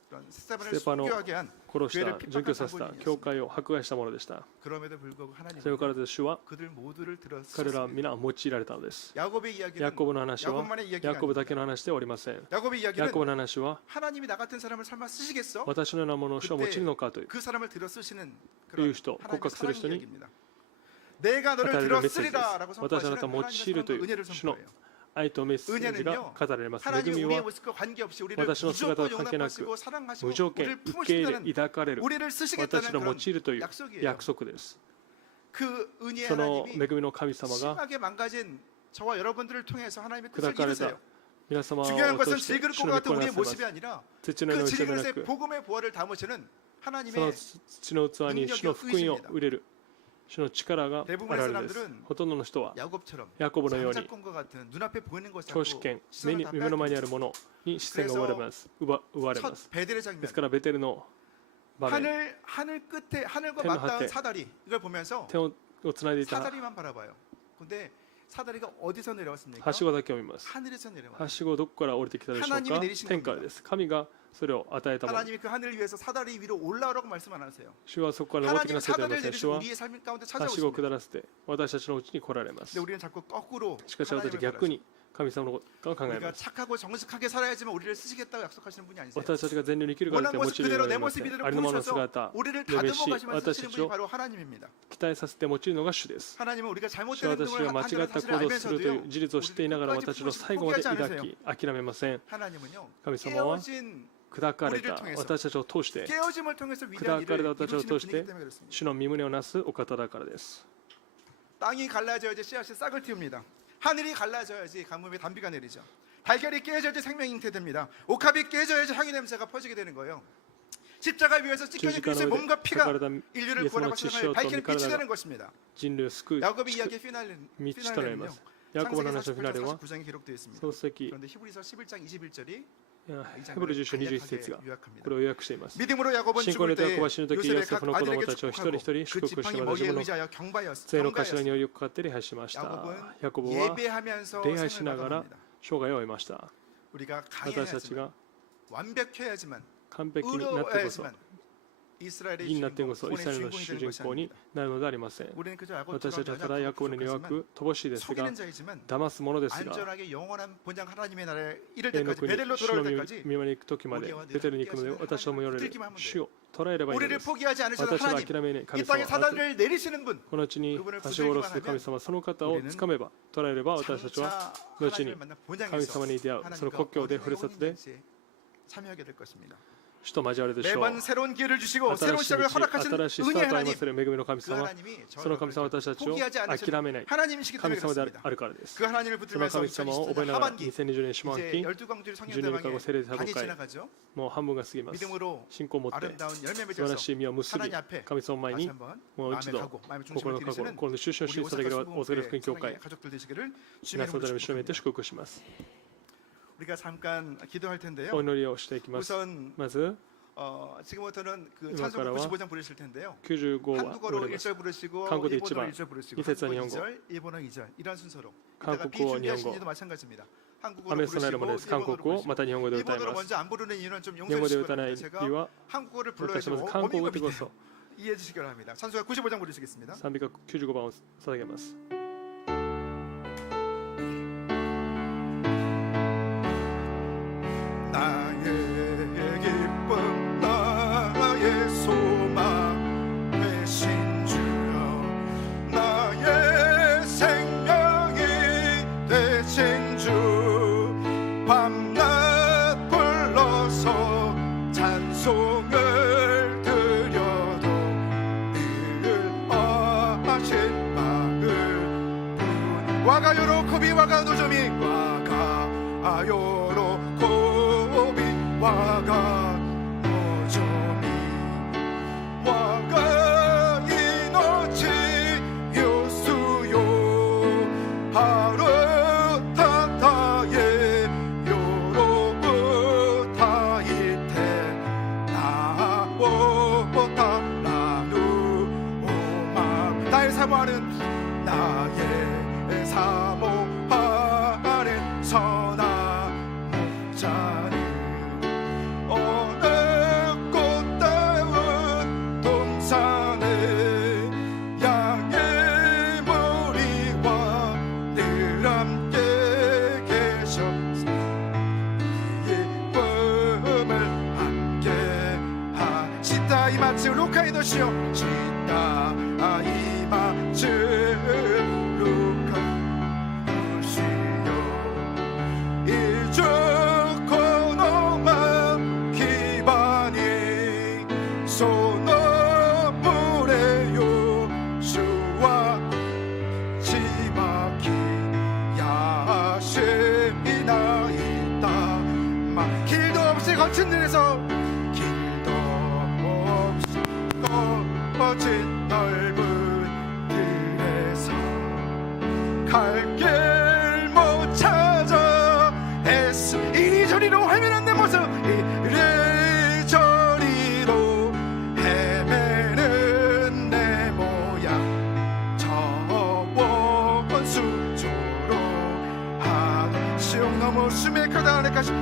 그런 스테반을 스테반을 순교하게 한 殺した、 교회를 殉教させた 핍박한 教会を迫害したものでした。 그럼에도 불구하고 하나님은 それから主は 그들 모두를 彼ら 들었습니다. 皆用いられたのです。 야곱의 이야기는 ヤコブの話は 야곱만의 이야기가 ヤコブだ 아닙니다. けの話ではありません。 야곱의 ヤ 이야기는 コブの話は 하나님이 나 같은 사람을 설마 쓰시겠어? 私のようなものを主は用いるのかという 그 사람을 들어 쓰시는 という 그런 人、 하나님의 告白する 사랑 人に 이야기입니다. 내가 너를 与える 들어 メッセージです。 쓰리라라고 私はあな 선포하시는 たを用い 하나님의 るとい 사랑과 う 은혜를 主の 선포해요. 愛とメッセージが 은혜는요 語られます。恵 하나님 み 우리의 は 모습과 관계없이 우리를 私の姿 무조건 と関係なく 용납하시고 사랑하시고 無条件 우리를 受け入れ 품으신다는 抱かれる 우리를 私 쓰시겠다는 の用 그런 いるという 약속이에요. 約束です。 그 은혜의 その 하나님이 恵みの神様が 심하게 망가진 저와 여러분들을 통해서 하나님의 뜻을 砕かれた 이루세요. 皆様を 중요한 通 것은 して 질그릇 主 것 の御 같은 子に 우리의 なさいます 모습이 아니라 土のよう 그 な器でな 질그릇에 く 복음의 보화를 담으시는 その 하나님의 土の器に主の福音を入れる主の力があるのです。ほとんどの人は 야곱처럼 ヤコブのように 장자권과 같은 눈앞에 보이는 것 長子権、目 시선을 に 다 目の前にあ 빼앗깁니다. るものに視線が奪われます。奪われま 첫 す。 베델의 장면 ですからベテルの場面、 하늘 끝에 하늘과天の 맞닿은 果て 사다리 이걸 보면서 手をつないでいた 사다리만 바라봐요. 근데 사다리가 어디서 내려왔습니까? はしごだけを見ます。 하늘에서 내려와요. はしごどこから降りてきたでしょうか。 하나님이 내리신 天からです。神がそれを与えたもの。 하나님이 그 하늘 위에서 사다리 위로 올라오라고 말씀 안 하세요. 主はそこから登ってき 하나님이 なさいと言いま 사다리를 せん。主 내리시고 は 우리의 삶 가운데 はしごを 찾아오십니다. 下らせて私たちのうちに来られます 근데 。 우리는 자꾸 거꾸로 しかし私たち 하나님을 逆に神様のことを考え 우리가 ます。 착하고 정직하게 살아야지만 우리를 쓰시겠다고 약속하시는 분이 아니세요. 私たちが善良に生きるから 원한 とて用 모습 いる 그대로 ので 내 はありませ 모습 ん。 이대로 ありのままの 보셔서 姿 우리를 呼びし、 다듬어가시면서 私た 쓰시는 ち 분이 を 바로 하나님입니다. 期待させて用いるのが主です。 하나님은 우리가 主 잘못된 は私 행동을 が間違 한다는 った 사실을 行動をするという 알면서도요. 事実を知っていながら 우리를 私の最後まで 포기하지 抱 않으세요. き諦めません。 하나님은요. 神様は 깨어진 砕かれた私たちを通して 깨어짐을 통해서 위대한 砕かれ 일을 た私を 이루시는 通し 분이기 て 때문에 그렇습니다. 主の身胸をなすお方だからです。 땅이 갈라져야지 씨앗이 싹을 틔웁니다. 하늘이 갈라져야지 가뭄의 단비가 내리죠. 달걀이 깨져야지 생명이 잉태됩니다. 옥합이 깨져야지 향유 냄새가 퍼지게 되는 거예요. 십자가 위에서 찢겨진 그리스도의 몸과 피가 인류를 구원하고 세상을 밝히는 빛이 되는 것입니다. 人類を救う 야곱의 이야기의 피날레는요. 道となります。ヤコブの話のフィナーレは 49장 49장에 기록되어 있습니다. 創世記 그런데 히브리서 11장 21절이 ヘブル10章21節が 요약합니다. これを予約しています。 믿음으로 야곱은 信仰に 죽을 よってヤコブ 때 は死ぬ時ヨ 요셉의 セフの 각 子供 아들에게 たちを一人一 축복하고 人祝 그 福し 지팡이 また自 머리에 分の 의자여 杖の頭に 경바였습니다. よりよくかかって礼拝しました。 ヤコブ 야곱은 は 예배하면서 礼拝し 생을 ながら 받아갑니다. 生涯を終えました。 우리가 私たち 강해야지만 が 완벽해야지만 完璧になってこそ 의로워야지만 이스라엘의 義になってこ 주인공, そイスラエルの 구원의 主 주인공이 되는 人 것이 公に 아닙니다. なるのではありません。 우리는 그저 私たちはただ 야곱처럼 ヤコブのようや 부족하지만 く乏しいですが 속이는 자이지만 騙すものですが 안전하게 영원한 본장 하나님의 나라에 이를 天の 때까지 国 베델로 主 돌아올 の 때까지 御前に行く時までベテルに行くので私とも言われる主を捉えればいいの 우리를 です。 포기하지 않으시는 私は 하나님 諦めない 이 神 땅에 様、 사단을 내리시는 분 この地に足を下ろす神様、その方をつかめば、捉えれば私たちは 장차 後に 하나님을 만나 神 본장에서 様に出会う、その国境で、ふるさとで 참여하게 될 것입니다. 主と交わるでしょう。 매번 새로운 기회를 주시고 新 새로운 しい道、 시작을 허락하시는 新しいス 은혜의 タートを 하나님 歩ませる恵みの神 그 様、 하나님이 その神様は私たちを 포기하지 諦め 않으시는 ない 하나님이시기 神 때문에 様で 그렇습니다. あるからです。 그 하나님을 その 붙들면서 神様を覚え 2020년 ながら、 하반기 2020年下半 이제 期、 12광주리 12 성령대왕의 日後聖霊大 반이 会、 지나가죠. もう半分が過ぎます。 믿음으로 信仰を持って 아름다운 열매 素晴らし 맺어서 い実を結び、 하나님 앞에 神様の前 다시 に 한번 もう 마음의 一度 각오, 마음의 心 중심을 の覚悟、 드리시는 この出所 우리 主に捧げる大阪福音教会 오사카 가족들 되시기를 皆 주님의 さん 이름으로 の後ろめて 축복합니다. 祝福します。 우리가 잠깐 기도할 텐데요. お祈りをしていきます。 우선 まず 지금부터는 그 음악 찬송 가라와 95장 부르실 텐데요. 95は 한국어로 踊ります 1절 부르시고 한국어 일본어로 1번, 1절 부르시고 이태선 한국어 일본어. 2절, 일본어 2절 이런 순서로. 한국어, 이따가 비준비하신 일본어. 이도 마찬가지입니다. 한국어로 雨備えるものです。 부르시고 韓 일본어로 国を 부르시고 また日本語で歌い 일본어로 ます。 먼저 안 부르는 이유는 좀 日 용서해 本語で 주시기 歌わない 바랍니다. 理由 제가 は 한국어를 私 불러야지 まず韓国語でこ 어미가 そ 이해해 주시기 바랍니다. 찬송가 95장 부르시겠습니다. 395番を捧げます。 나의 기쁨 나의 소망 되신 주여 나의 생명이 되신 주 밤낮 불러서 찬송을 드려도 늘 하신 마음 와가 요로코비 와가 노조미 와가 요로코비 와가 노조미 와가 이노치 요수요 하루 타타에 요로부 타이테 나보다 나누 오마 나의 사모하는 나의 사모하는 선한 목자는 어느 꽃다운 동산에 양의 무리와 늘 함께 계셔서 예쁨을 함께 하시다 이마츠 루카이노시오 시다 이마츠 루카이노시오 이주코노마 기반이 소노무레요 수와 지마키 야시나 있다 마 길도 없이 거친 들에서 길도 없이 거친 넓은 들에서 갈 길 못 찾아 애쓰 이리저리로 헤매는 내 모습 이리저리로 헤매는 내 모양 저원 수조로 하던 시옥 너머 숨에 가다 내까지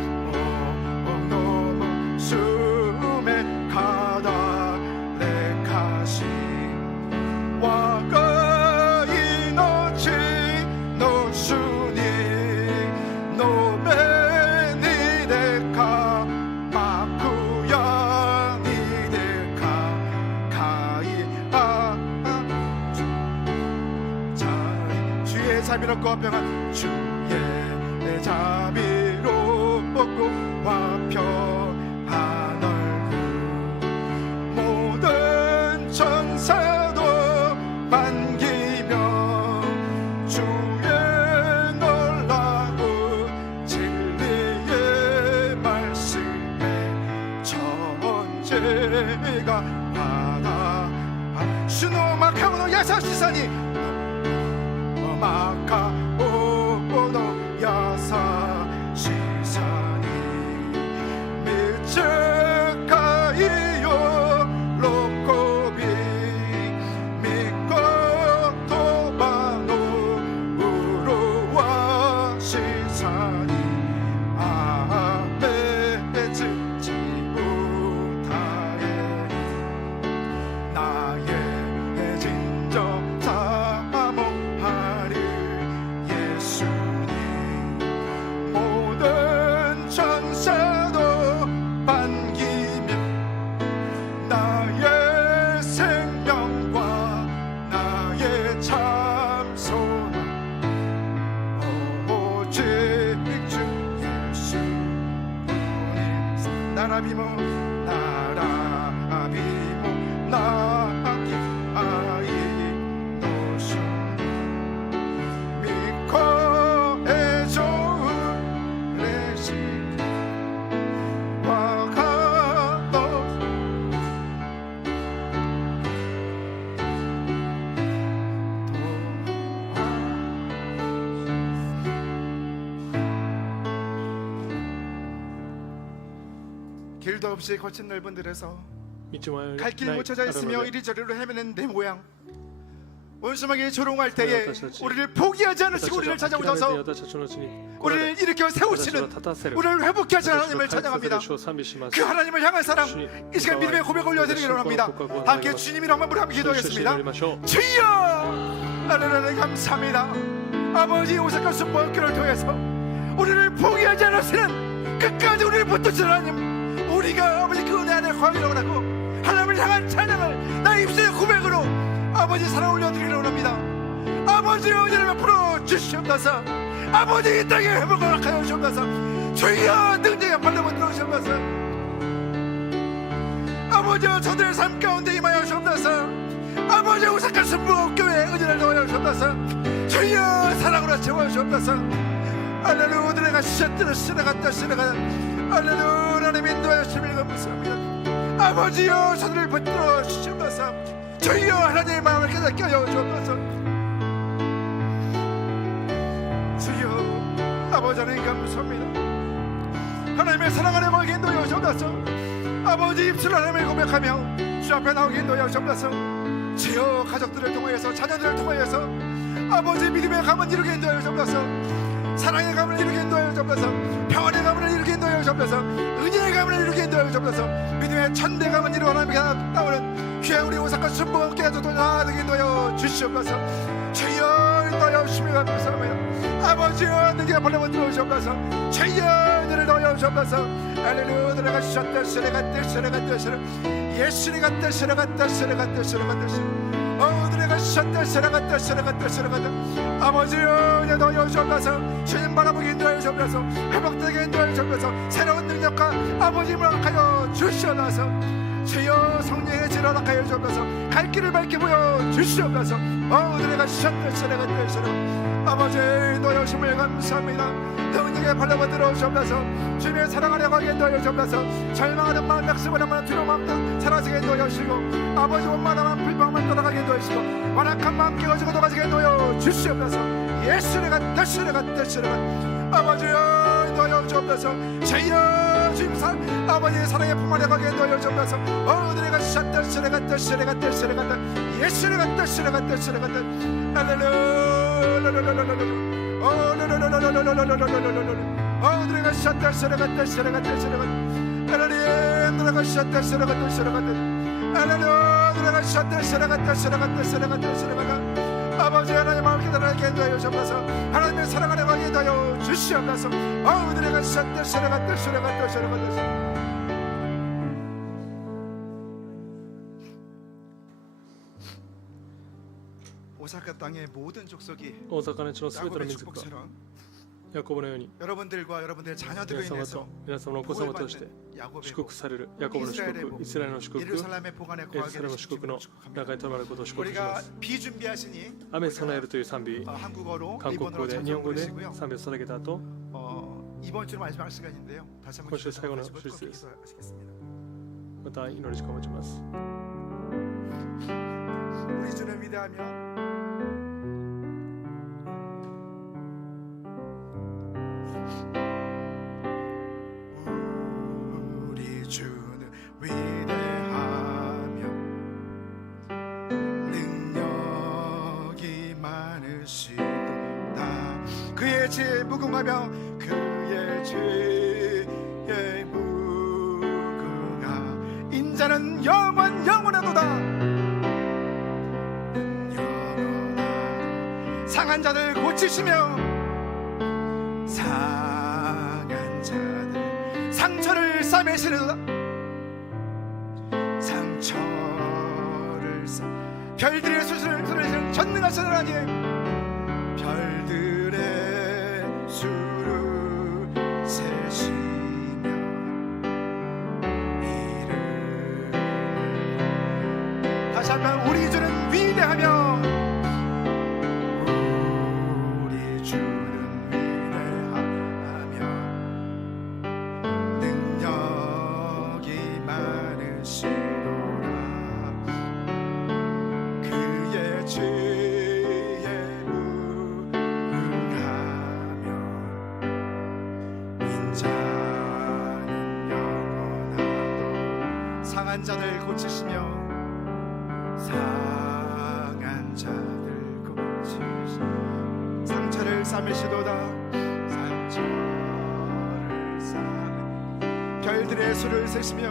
너머 숨에 가다 내까지 와가 이노치 노수니 주의 자비롭고 화평한 얼굴 모든 천사도 반기며 주의 놀라운 진리의 말씀에 천재가 받아 슈노마카오노 야사시사니 마카오노 야사시사니 미츠카이요 로코비 미코토바노 우로와 시사니 아메즈지 못하에 나의 진정 사모하리 예수님 모든 천사도 반기며 나의 생명과 나의 참소는 오직 주 예수님 나라비모 나기 아이 노션 미코의 좋은 레시 와가도 길도 없이 거친 넓은 들에서 갈 길 못 찾아 있으며 이리저리로 헤매는 내 모양 원수막이 조롱할 때에 우리를 포기하지 않으시고 우리를 찾아오셔서 우리를 일으켜 세우시는 우리를 회복케 하시는 하나님을 찬양합니다. 그 하나님을 향한 사랑 이 시간 믿음의 고백을 올려드리기로 합니다. 함께 주님 이름만 부르며 기도하겠습니다. 주여 하나님 감사합니다. 아버지 오사카 순복교를 통해서 우리를 포기하지 않으시는 끝까지 우리를 붙드시는 하나님 우리가 아버지 그 은혜 안에 거하기를 하고 하나님을 향한 찬양을 나의 입술의 고백으로 아버지 사랑 올려드리기로 합니다. 아버지 은혜를 베풀어 주시옵소서. 아버지 이 땅에 회복을 하여 주시옵소서. 주여 능력의 발로 들어오시옵소서. 아버지 저들의 삶 가운데 임하여 주시옵소서. 아버지 오사카 순복교회의 은혜를 더하여 주시옵소서. 주여 사랑으로 채워 주시옵소서. 알렐루야 우리가 시작들을 지나갔다 알렐루야 하나님 인도하여 주시길 감사합니다. 아버지여 저들을 붙들어 주시옵소서. 주여 하나님의 마음을 깨닫게 하여 주옵소서. 주여 아버지 하나님 감사합니다. 하나님의 사랑 안에 거하게 인도하여 주옵소서. 아버지 입술로 하나님을 고백하며 주 앞에 나오게 인도하여 주옵소서. 주여 가족들을 통하여서 자녀들을 통하여서 아버지 믿음의 감을 이루게 인도하여 주옵소서. 사랑의 감을 이루게 인도하여 주옵소서. 평안의 감을 이루게 인도하여 주옵소서. 은혜의 감을 이루게 인도하여 주옵소서. 믿음의 천대 감을 이루어 하나님께 나오는 귀한 우리 오사카 순복음께 나아가게 인도하여 주시옵소서. 주여 인도하여 주시며 감사합니다. 아버지여 능력의 발로 들어오시옵소서. 주여 은혜를 넣어 주옵소서. 할렐루야 내가 셨다 쓰레갔다 예수리가 쓰레갔다 내가 셨다 쓰레갔다 아버지여 은혜 넣어 주옵소서. 주님 바라보게 인도하여 주옵소서. 회복되게 인도하여 주옵소서. 새로운 능력과 아버지를 허락하여 주시옵소서. 주여 성령의 지를 허락하여 주옵소서. 갈 길을 밝게 보여 주시옵소서. 내가 셨다 아버지 너의 심을 감사합니다. 능력의 발로 들어오시옵소서. 주님의 사랑하려 가게 인도하여 주옵소서. 절망하는 마음 약속하는 마음 두려운 마음도 사라지게 인도하여 주시고 아버지 원만한 불평만 돌아가게 인도하여 주시고 완악한 마음 깨어지고 도가지게 인도하여 주시옵소서. 예수를 아버지여 인도하여 주옵소서. 주여 주님 아버지의 사랑의 품 안에 가게 인도하여 주옵소서. 내가 셨다 예수를 내가 셨다 아버지 하나님 마음을 깨달게 인도하여 주옵소서. 하나님의 사랑 안에 가게 인도하여 주시옵소서. 내가 셨다 오사카 땅의 모든 족속이 大阪の地のすべての 야곱의 民族が 축복처럼 ヤコブのように 여러분들과 여러분들의 자녀들로 皆様 인해서 と皆様のお子様として 복을 받는 야곱의 祝福されるヤコブの祝福、イスラエルの祝福、エル 예루살렘의 복안에 サ 거하게 レムの 되신 祝福の 축복합니다. 中にとどまることを祝福しま 우리가 す。 비준비하시니 雨備えるという賛美、 한국어로 韓国語 일본어로 で、日本 찬송 語で 부르시고요. 賛美を捧げた後、 이번 주 마지막 시간인데요. 다시 한번今週最後の 기도하시고 手術です。 기도하시겠습니다. また祈る時間を持ちます。 우리 주는 위대하며 우리 주는 위대하며 능력이 많으시도다. 그의 지혜 무궁하며 그의 지혜 무궁하 인자는 영원하도다. 상한 자들 고치시며 상한 자들 상처를 싸매시리로다. 상처를 싸 별들의 수를 소리시는 전능하신 하나님, 별들의 수를 세시며 이름을 다시 한번 우리 주는 위대하며 상한 자들 고치시며 상한 자들 고치시며 상처를 싸매시도다. 상처를 싸매 별들의 수를 세시며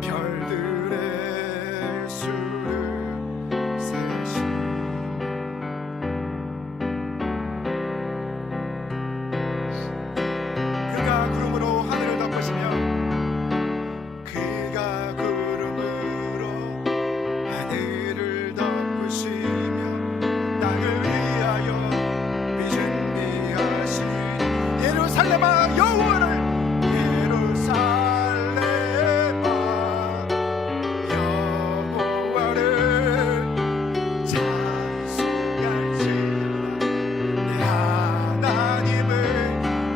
별들의 수를 세시며 그가 구름으로 하늘을 덮으시며 예루살렘아 여호와를 예루살렘아 여호와를 찬송할지어다. 내 하나님을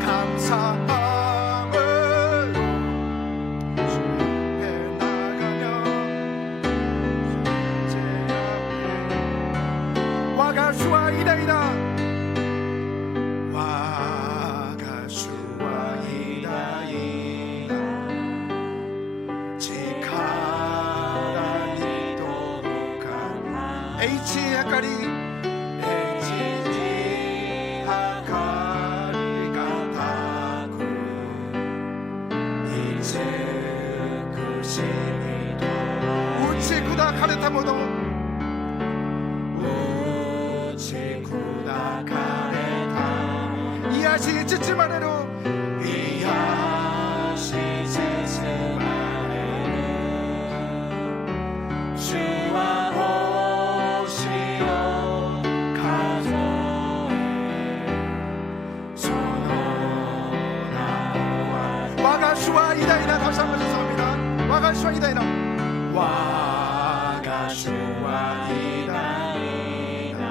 감사함으로 주 앞에 나가며 제 앞에 와가 주와 이다이다. H 하카리 같다고 이제 그 신이 우치 구다 카레타모도 우치 구다 카레타모도 이하시 찌찌마레로 이하시 찌찌마레로 주와 와가슈와 이다이다. 다시 한번 죄송합니다. 와가슈와 이다이다. 와가슈와 이다이다.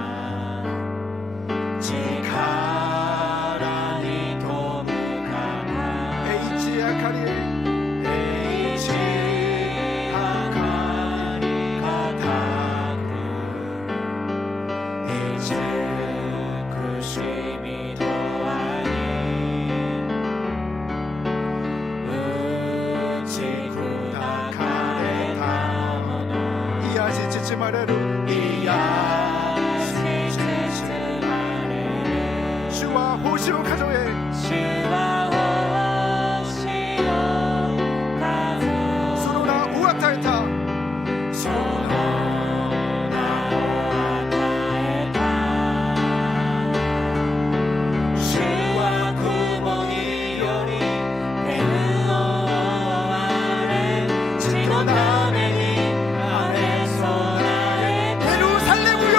지카라니 도무가나 에이치 아카리 에이치 아카리 가타쿠 이제 구심이 찌찌마레루 이야시 찌찌마레루 주와 호시오 가조에 주와 호시오 가조 소로나 우아타에타 소로나 우아타에타 주와 구멍이 요리 베누오 아래 지도나메니 예루살렘이여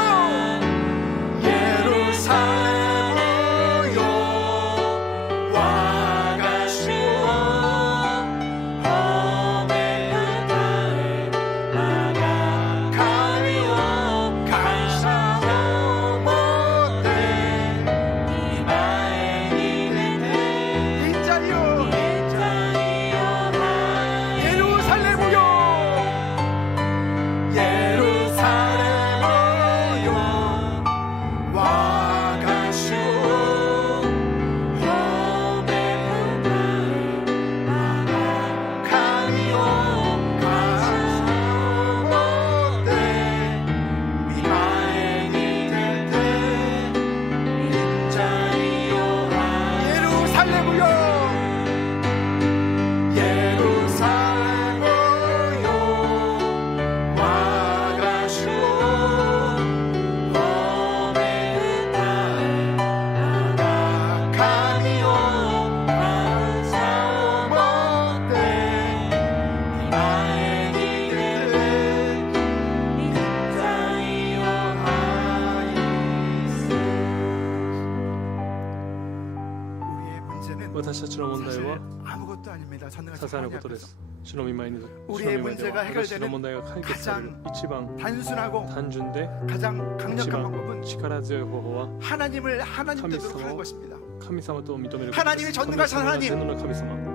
문제는 私たちの問題 사실 は 아무것도 아닙니다. 些 전능하신 細な 하나님 ことで 앞에서 す。主の御前に、主の御 우리의 前では 문제가 私たちの 해결되는 問題が解決される一番 단순하고 単純で 가장 一 강력한 番 방법은 力強い方法は 하나님을 하나님神様 뜻으로 하는 것입니다. 神様と認めること 하나님이 です。 전능하신 神様が 하나님 全能な神様。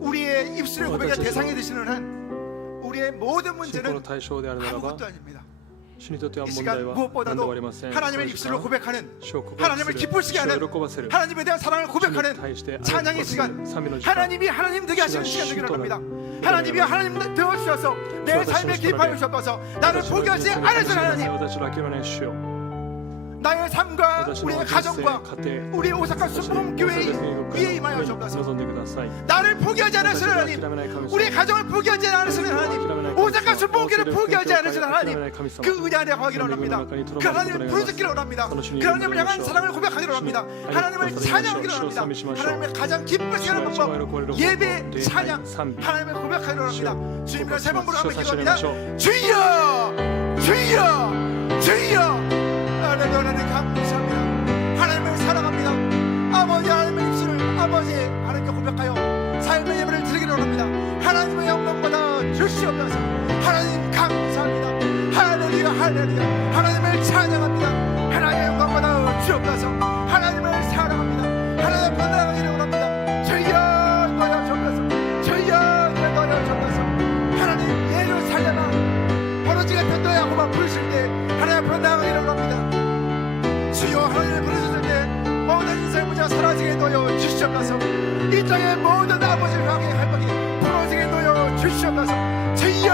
우리의 입술의 고백의 어떠셨어요? 대상이 되시는 한 우리의 모든 信仰の 문제는 対象であるならば 아무것도 아닙니다. 主にとっては 이 問題 시간 は何でも 무엇보다도 ありません。 하나님의 この時 입술로 間 고백하는 主を告白 하나님을 する 기쁘시게 主 하는 を喜ばせる 하나님에 대한 사랑을 主に 고백하는 対して 찬양의 愛を告 시간 白する賛美の時間 하나님이 하나님 되게 하시는 시간 되기를 합니다. 하나님이 하나님 되어주셔서 내 삶에 기뻐하여 주셔서 나를 포기하지 않으시는 하나님 私の諦めない主よ 나의 삶과 私の 우리의 人生 가정과 家庭 우리 오사카 私の 수봉교회 大阪 위에 임하여 教会 주옵소서 望んでください 나를 포기하지 私 않으시는 を 하나님 諦めない神様 우리 가정을 포기하지 않으시는 하나님 오사카 수봉교회를 포기하지 않으시는 하나님 그 은혜 안에 거하기를 원합니다 그 하나님을 부르짖기를 원합니다 그 하나님을 향한 사랑을 고백하기를 원합니다 하나님을 찬양하기를 원합니다 하나님을 가장 기쁘시게 하는 방법 예배 찬양 하나님을 고백하기를 원합니다 주님을 세 번 부르며 기도합니다 주여 주여 주여 하나님 하나님 감사합니다 하나님을 사랑합니다 아버지 하나님의 입술을 아버지 하나님께 고백하여 삶의 예배를 드리기를 원합니다 하나님의 영광받아 주시옵소서 하나님 감사합니다 할렐루야 할렐루야 하나님을 찬양합니다 하나님의 영광받아 주옵소서 하나님을 사랑합니다 하나님 번나가기를 원합니다 주여 너여 주옵소서 주여 너여 주옵소서 하나님 예루살렘아 벌어지게 된 너의 아고만 부르실 때 하나님 앞으로 나가기를 원합니다 주여 하나님을 부르실 때 모든 인생의 문제가 사라지게 놓여 주시옵소서 이 땅의 모든 아버지를 향해 할머니 부러지게 놓여 주시옵소서 주여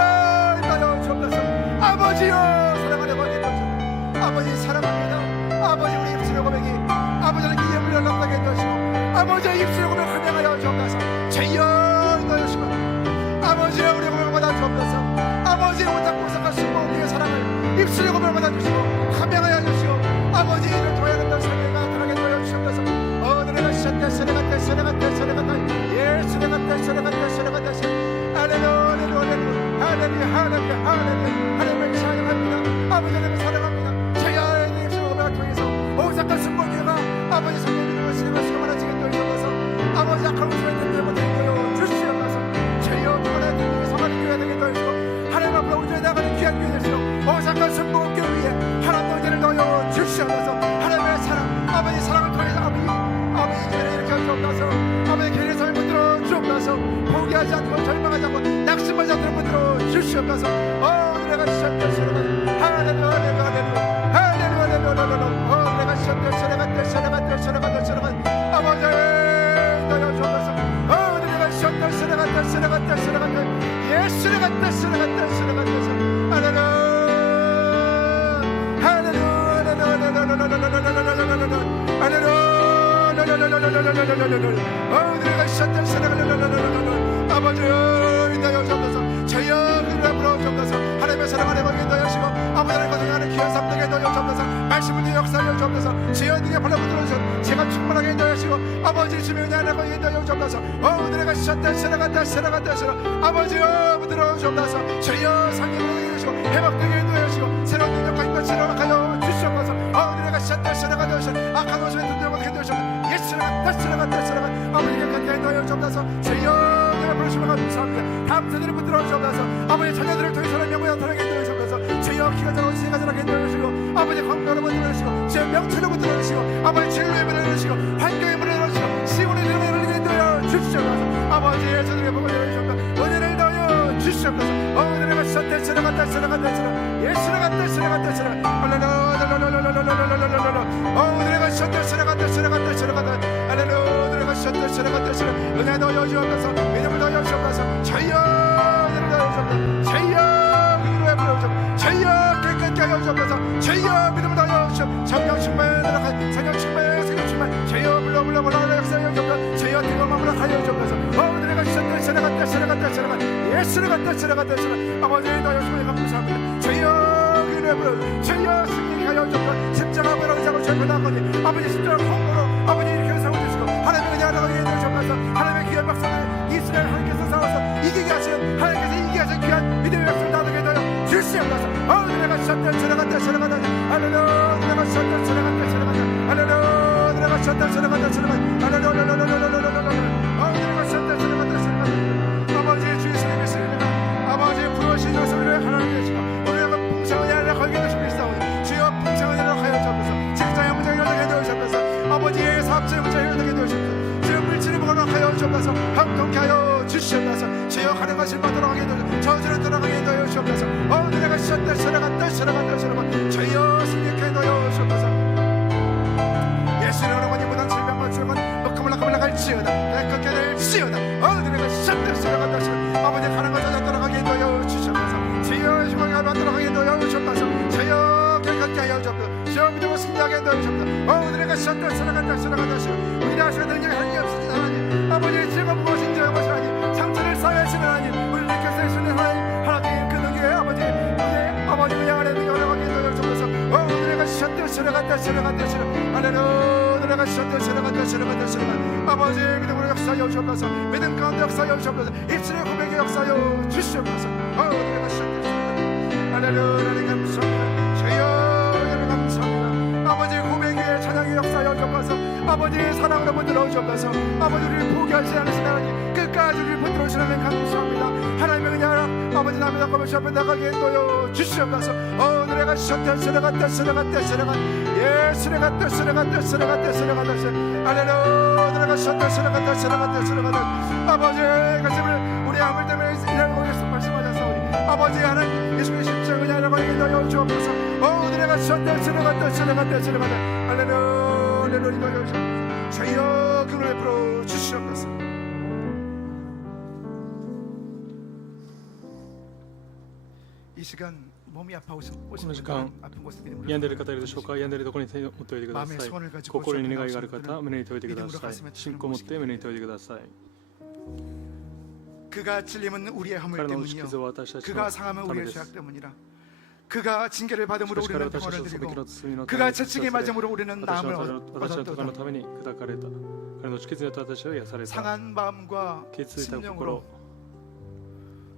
놓여 주옵소서 아버지여 사랑하는 아버지 아버지 사랑합니다 아버지 우리 입술의 고백이 아버지는 그 예물을 감당하게 해주시고 아버지의 입술의 고백을 감당하여 주옵소서 주여 놓여 주시고 아버지의 우리 고백을 받아 주옵소서 아버지의 온갖 고상과 순복의 사랑을 입술의 고백을 받아 주시고 감당하여 주시고 아버지 이를 도와야겠다 삶을 나타나게 도와주시옵소서 내가 셨다 세레갔다 세레갔다 세레갔다 예 세레갔다 세레갔다 세레갔다 할렐루야 할렐루야 할렐루야 할렐루야 할렐루야 하나님을 찬양합니다 아버지 하나님을 사랑합니다 저희의 입술 고백을 통해서 오사카 순복교회가 아버지 성령 믿음을 신앙을 많아지게 도와주셔서 아버지 악한 웃음을 듣지 못하게 도와 주시옵소서 저희여 그만의 등등이 성하는 교회 되게 도와주시고 하나님 앞으로 우주에 나가는 귀한 교회 되시고 오사카 순복교회 위에 하나님 의지를 넣어 주시옵소서 하나님의 사랑 아버지 사랑을 통해서 아버지 교회를 이렇게 주옵소서 아버지 교회의 삶을 만들어 주옵소서 포기하지 않고 절망하지 않고 낙심하지 않도록 만들어 주시옵소서 내가 시작될 시작을 할렐루야 할렐루야 할렐루야 할렐루야 할렐루야 내가 시작될 시작을 아버지 너여 주옵소서 내가 시작될 시작을 예수를 갖다 할렐루야 내가 시작될 시작을 아버지 너여 주옵소서 저여 그를 앞으로 주옵소서 하나님의 사랑을 해보게 도와주시고 아버지를 거듭나는 귀한 삶 되게 도와주옵소서 말씀을 역사하여 주옵소서 주여 네게 바라보 들어주셔서 제가 충만하게 도와주시고 아버지 주의 은혜 안에 거기에 도와주옵소서 내가 시작될 시작을 아버지여 들어주옵소서 주여 상님으로 해주시고 회복되게 도와주시고 새로운 능력과 힘과 치료를 하여 주시옵소서 내가 시작될 악한 옷을 든들고 해주시고 예수를 갖다 아버지께 갖게 도와주옵소서 주여 내가 부르시면 감사합니다 감사드리고 붙들어 주옵소서 아버지 자녀들을 통해서 명예와 나타나게 도와주옵소서 주여 키가 작은 시가 자라게 도와주시고 아버지 건강을 만들어주시고 주의 명철을 만들어주시고 아버지 진로의 문을 열어주시고 환경의 문을 열어주시고 시온의 이름을 열리게 도와주시옵소서 아버지의 저들의 복을 열어주시옵소서 은혜를 넣어 주시옵소서 내가 시작될 예수를 갖다 내가 시작될 은혜 넣어 주옵소서 믿음을 넣어 주옵소서 저희여 은혜를 넣어 주옵소서 저희여 기도에 불러주옵소서 저희여 깨끗게 하여 주옵소서 저희여 믿음을 넣어 주옵소서 성령 충만하라 성령 충만 저희여 불러 역사하여 주옵소서 저희여 뜨거운 마음으로 하여 주옵소서 내가 시작될 예수를 갖다 아버지 넣어 주옵소서 감사합니다 저희여 기도에 불러 저희여 승리케 하여 주옵소서 십자가 보라고 자고 저희 나가니 아버지 십자가 공로로 아버지 이렇게 세워주시고 하나님의 은혜 하나가 있는 주옵소서 하나님의 귀한 박사를 이스라엘 하나님께서 싸워서 이기게 하시는 하나님께서 이기게 하시는 귀한 믿음의 박사를 나누게 하여 주시옵소서 내가 시작될 할렐루야 내가 시작될 할렐루야 내가 시작될 할렐루야 갑자기 문제 해결되게 되시옵소서. 주여 물질을 허락하여 주옵소서. 형통케 하여 주시옵소서. 주여 가능하신 바 돌아가게 되옵소서. 저주를 돌아가게 하여 주옵소서. 내가 쉬었다 쉬어갔다 쉬어갔다 쉬어갔다 주여 승리케 하여 주옵소서. 예수의 어머니 무당 질병과 출근 먹금을 갈지어다 내가 될지어다 내가 쉬었다 쉬어갔다 쉬어갔다 아버지 가는 것 찾아 돌아가게 하여 주시옵소서. 주여 희망이 알바 돌아가게 하여 주옵소서. 주여 결같게 하여 주옵소서. 주여 믿음을 승리하게 하여 주옵소서. 내가 쉬었다 쉬어갔다 쉬어갔다 쉬어갔다 우리 하셔야 될 일이 하나님 없으신 하나님 아버지의 죄가 무엇인지 아버지 하나님 상처를 쌓여하시는 하나님 우리 믿게 세우시는 하나님 그 능력의 아버지 우리의 아버지 그냥 안에 열어가게 하여 주옵소서. 내가 쉬었다 쉬어갔다 쉬어갔다 쉬어갔다 할렐루야 내가 쉬었다 쉬어갔다 쉬어갔다 쉬어갔다 아버지 믿음으로 역사하여 주옵소서. 믿음 가운데 역사하여 주옵소서. 입술의 고백에 역사하여 주시옵소서. 내가 쉬었다 쉬어갔다 할렐루야 하나님 감사합니다. 주여 여러분 감사합니다. 아버지 고백 위에 찬양의 역사하여 주옵소서. 아버지 사랑으로 붙들어 주옵소서. 아버지 우리를 포기하지 않으신 하나님 끝까지 우리를 붙들어 주시는 하나님 감사합니다. 하나님의 그냥 아버지 남의 닭가면 앞에 나가게 인도여 주시옵소서. 내가 쉬었다 쉬어갔다 쉬어갔다 쉬어갔다 쉬어갔다 쉬어갔다 쉬어갔다 쉬어갔다 할렐루야 내가 쉬었다 쉬어갔다 쉬어갔다 쉬어갔다 아버지 가슴을 우리 아물 때문에 일하고 계신 말씀하셨사오니 아버지 하나님 예수의 십자가 그냥 인도여 주옵소서. 내가 쉬었다 쉬어갔다 쉬어갔다 쉬어갔다 할렐루야 할렐루야 인도여 주옵소서. 주여 그 눈을 풀어 주시옵소서. 이 시간 몸이 아파오신 이 시간 아픈 곳에 病んでいる方いるでしょうか。病んでいるところに手を持っておいてください。心に願いがある方、胸に手を置いてください。信仰を持って胸に手を置いてください。 그가 찔림은 우리의 허물 彼の 때문이요 傷は私たちの 그가 상함은 ため 우리의 です。 죄악 때문이라. 그가 징계를 받음으로 しかし彼 우리는 は私たち 평안을 の背き 드리고 の罪のため 그가 に 채찍에 され 맞음으로 우리는 私 남을 の咎の 얻었도다. ために砕かれた。彼の血によって私は癒された。 상한 마음과 傷ついた心 심령으로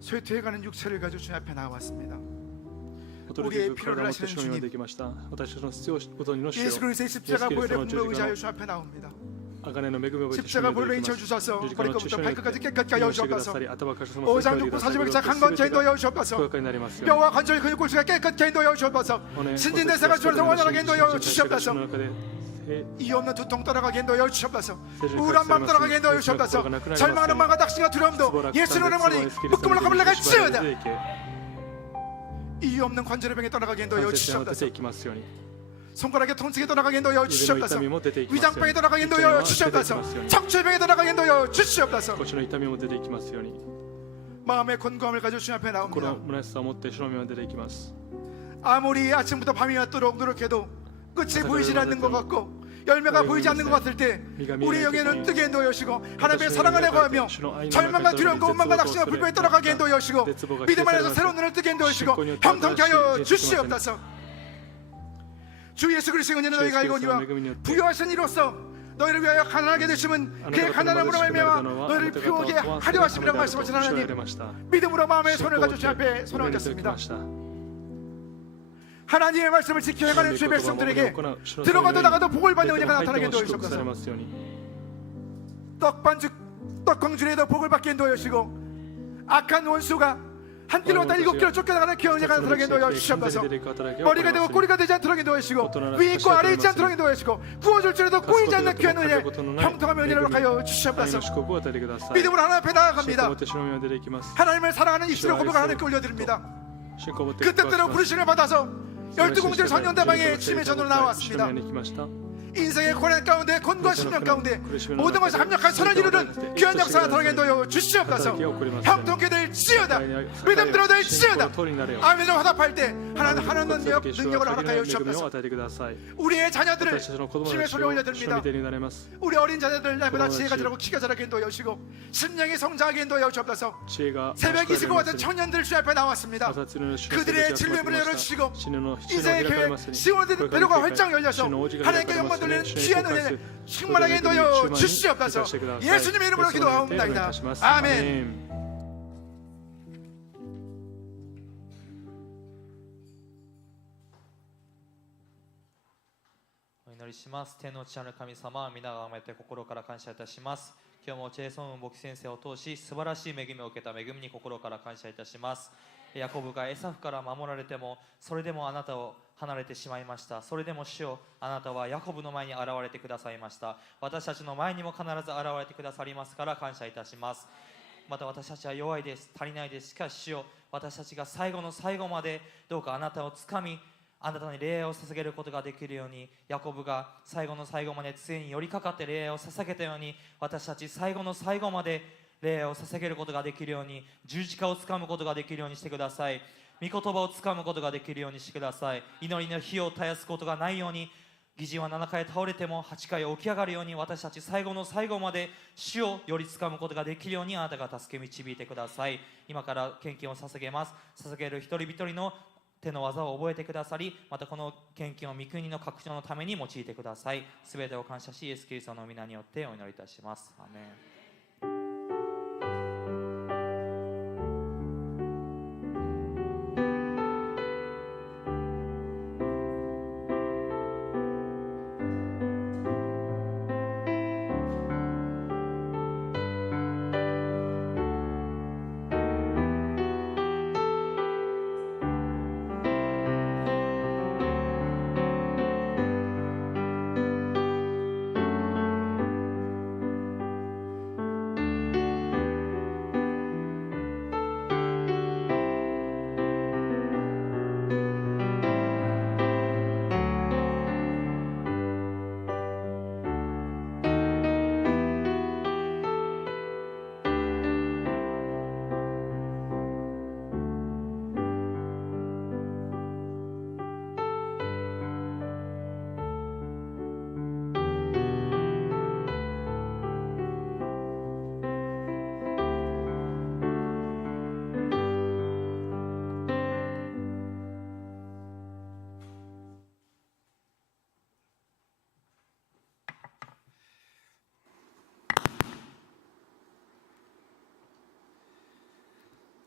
쇠퇴해가는 육체를 가지고 주님 앞에 나왔습니다. 衰えていく体を持って主の前にできました。私たちの必要ご存知の主よ 예수 그리스도의 십자가 보혈의 공로 의지하여 주 앞에 나옵니다. 贖いの恵みを覚えて主 십자가 の前 보혈로 にでき 인쳐 ます。 주셔서 十字架の 머리끝부터 血潮によって 발끝까지 깨끗게 하여 清してくだ 주옵소서. さり、頭からその 오장 全て 육부 をくださ 사지백자 り、 강건케 全てが 인도여 주옵소서. 健やかになりますように。 뼈와 관절 근육 골수가 깨끗게 인도여 주옵소서. 신진대 생활 중에서 원활하게 인도여 주옵소서. 이 없는 두통 떠나가게 인도여 주옵소서. 우울한 마음 떠나가게 인도여 주옵소서. 절망하는 마음과 낙심과 두려움도 예수로 이름으로 묶음을 감을라가 지어다. 이 없는 관절의 병에 떠나가게 인도여 주옵소서. 손가락의 통증이 떠나가게 인도여 주옵소서. 위장병이 떠나가게 인도여 주옵소서. 척추의 병이 떠나가게 인도여 주옵소서. 마음의 건강을 가지고 주님 앞에 나옵니다. 아무리 아침부터 밤이 왔도록 노력해도 끝이 보이지 않는 것 같고 열매가 보이지 않는 것 같을 때 우리 영에는 뜨게 인도여시고 하나님의 사랑 안에 거하며 절망과 두려움과 원망과 낙심과 불평이 떠나가게 인도여시고 믿음 안에서 새로운 눈을 뜨게 인도여시고 형통케 하여 주시옵소서. 주 예수 그리스도의 은혜는 너희가 알거니와 부유하신 이로써 너희를 위하여 가난하게 되심은 그의 가난함으로 말미암아 너희를 부유하게 하려 하심이라고 말씀하신 하나님, 믿음으로 마음의 손을 가지고 주 앞에 손을 얹었습니다. 하나님의 말씀을 지켜 행하는 주의 백성들에게 들어가도 나가도 복을 받는 은혜가 나타나게 도와주옵소서. 떡방주에도 복을 받게 도와주시고 악한 원수가 한 길로 왔다 7길로 쫓겨나가는 그 은혜가 나타나게 도와주시옵소서. 머리가 되고 꼬리가 되지 않도록 인도하시고 위 있고 아래 있지 않도록 인도하시고 구워줄 줄에도 꼬이지 않는 귀한 은혜 형통하며 은혜를 하여 주시옵소서. 믿음으로 하나님 앞에 나아갑니다. 하나님을 사랑하는 입술로 고백을 하나님께 올려드립니다. 그 뜻대로 부르심을 받아서 12공주를 선년대방에 침의 전으로 나왔습니다. 인생의 고난 가운데 곤고한 심령 가운데 모든 것을 합력한 선을 이루는 귀한 역사가 나타나게 인도여 주시옵소서. 형통케 될지어다. 믿음대로 될지어다. 아멘으로 화답할 때 하나님 능력을 허락하여 주시옵소서. 우리의 자녀들을 주님의 손에 올려드립니다. 우리 어린 자녀들 날보다 지혜가 자라고 키가 자라게 인도여 주시고 심령이 성장하게 인도여 주옵소서. 새벽 이슬과 같은 청년들 주 앞에 나왔습니다. 그들의 진리의 문을 열어주시고 인생의 계획 시원한 배로가 활짝 열려서 하나님께 영광 돌리는 귀한 은혜 충만하게 인도여 주시옵소서. 예수님의 이름으로 기도하옵나이다. 아멘. お祈りします。天の父なる神様、皆が褒めて心から感謝いたします。今日もチェイソン牧師先生を通し素晴らしい恵みを受けた恵みに心から感謝いたします。ヤコブがエサフから守られてもそれでもあなたを離れてしまいました。それでも主よ、あなたはヤコブの前に現れてくださいました。私たちの前にも必ず現れてくださりますから感謝いたします。また私たちは弱いです、足りないです。しかし主よ、私たちが最後の最後までどうかあなたをつかみ、あなたに礼を捧げることができるように、ヤコブが最後の最後まで杖に寄りかかって礼を捧げたように、私たち最後の最後まで礼を捧げることができるように、十字架をつかむことができるようにしてください。御言葉をつかむことができるようにしてください。祈りの火を絶やすことがないように、義人は7回倒れても8回起き上がるように、私たち最後の最後まで主をよりつかむことができるように、あなたが助け導いてください。今から献金を捧げます。捧げる一人一人の手の技を覚えてくださり、またこの献金を御国の拡張のために用いてください。すべてを感謝し、イエス・キリストの皆によってお祈りいたします。アーメン。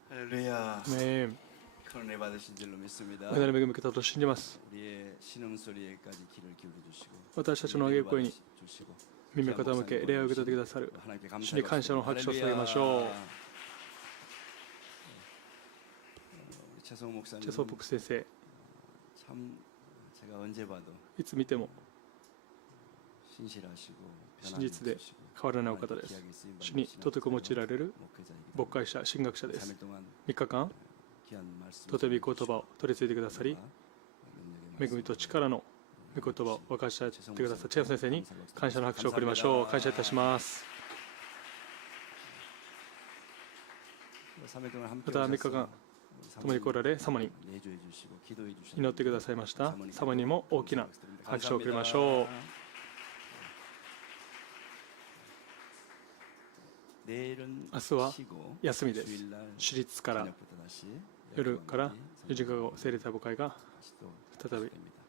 할렐루야. 네, 그런 받으신 줄로 믿습니다. 은혜를恵み受けたと信じます。 우리의 신음 소리에까지 귀를 기울여 주시고 私たちの上げ声に 주시고 耳を傾け、礼を受け取ってくださる 하나님께 主に感謝の拍手を捧げましょう。 최성 목사님 チェソーポク先生、 참 제가 언제 봐도 いつ見ても 신실하시고 真実で変わらないお方です。主にとても用いられる牧会者、神学者です。 3일 동안 3日間、 귀한 말씀 とても御言葉を取り継いでくださり、恵みと力の御言葉を分かち合ってくださったチェア先生に感謝の拍手を送りましょう。感謝いたします。 3일 동안 함께 また3日間共に来られ、サモに 내주해 주시고 기도해 주시고 祈ってくださいましたサモにも大きな拍手を送りましょう。 내일은 明日は 쉬고 休みです。 주일날 主立から 저녁부터 다시 夜から4時間後、聖霊大母会が 다시 또 再び 됩니다.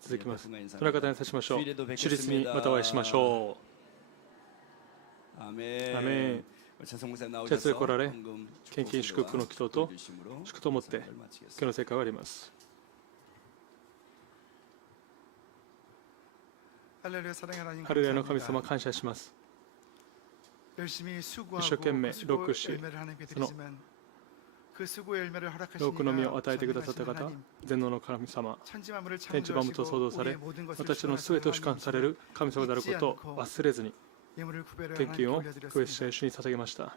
続きます。どなた方に差しましょう。主立にまたお会いしましょう。 아멘. アメン。 최성 목사님 チェスへ 나오셔서 来られ、 헌금 献金祝福の祈祷と 주심으로 祝祷をもって今 설교를 日 마치겠습니다. の成果があります。 할렐루야 사랑의 하나님 ハレルヤの神 감사합니다. 様感謝します。 열심히 수고하고 一生懸命 그 수고 労苦し 열매를 하나님께 その 드리지만 그 수고의 열매를 多くの実を 허락하시니까 与えてくださった方、 하나님 全能の神様、 천지 만물을 天地万物を創造さ 창조하시고 れ 우리의 모든 것을 私のすべてを主管される神様であることを忘れずに 예물을 구별해 献金 하나님께 を区別し 올려드렸습니다. 主に捧げました。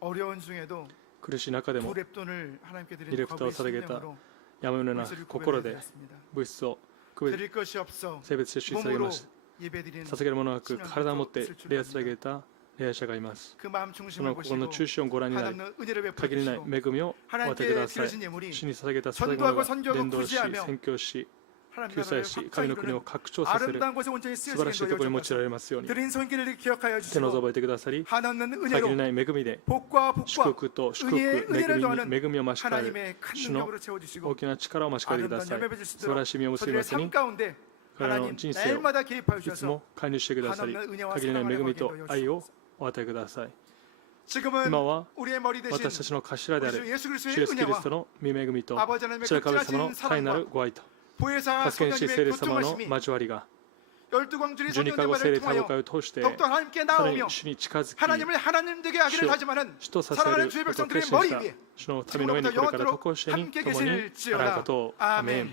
어려운 중에도 苦しい中でも 두 랩돈을 하나님께 2 드리는 レプタを 거부의 捧げた 심령으로 やむような 물질을 心で 구별해드렸습니다. 物質を区別 드릴 것이 없어 性別して主に捧げ 몸으로 ました。 예배드리는 捧げるものなく体を持って礼を捧げた礼拝者がいます。 그 마음 そ 중심을 の心の 보시고 中心をご覧になり、 하나님의 은혜를 限りない 베풀어 恵みをお与えください。 드려진 예물이 主に捧げた捧げ物が伝道し、宣教し、 하나님 救済 나라를 し、神の国を 확장이루는 拡張させる 아름다운 곳에 온전히 素晴らしい 쓰여지게 ところに用い 도와주셔서 られますように、 드린 손길을 기억하여 手の 주시고 覚えてくださり、 한없는 限り 은혜로 ない恵みで 복과 祝 복과 福と祝福、 은혜의 恵 은혜를 み 더하는 に恵みを増し加える 하나님의 큰 主の 능력으로 채워주시고 大きな力を増し加えてくだ 아름다운 さい。 열매 맺을 수 素晴ら 있도록 しい実を結び 저들의 ますに 삶 가운데 彼らの 하나님 人生を 날마다 개입하여 いつ 주셔서 も介入してくださり、限りない恵みと愛をお与えください。 지금은 今は 우리의 머리 대신 私たちの頭であ 우리 る 주 예수 主イ 그리스도의 エス・キリ 은혜와 ストの御恵みと 아버지 하나님의 父なる神様の 극진하신 大いなる 사랑과 ご愛と 보혜사 助け主聖霊 성령님의 様の 교통하심이 交わりが 열두 광주리 12カ国聖 선교대만을 霊大牧 통하여 会を通して 더욱더 하나님께 さら 나오며 に主に近づき 하나님을 하나님 되게 하기를 다짐하는 主とさせ 사랑하는 る 주의 ことを 백성들의 決心し 머리 た 위에 主の民の上にこれからとこしえに 함께 共にあらう 계실지어다 こと。アーメン。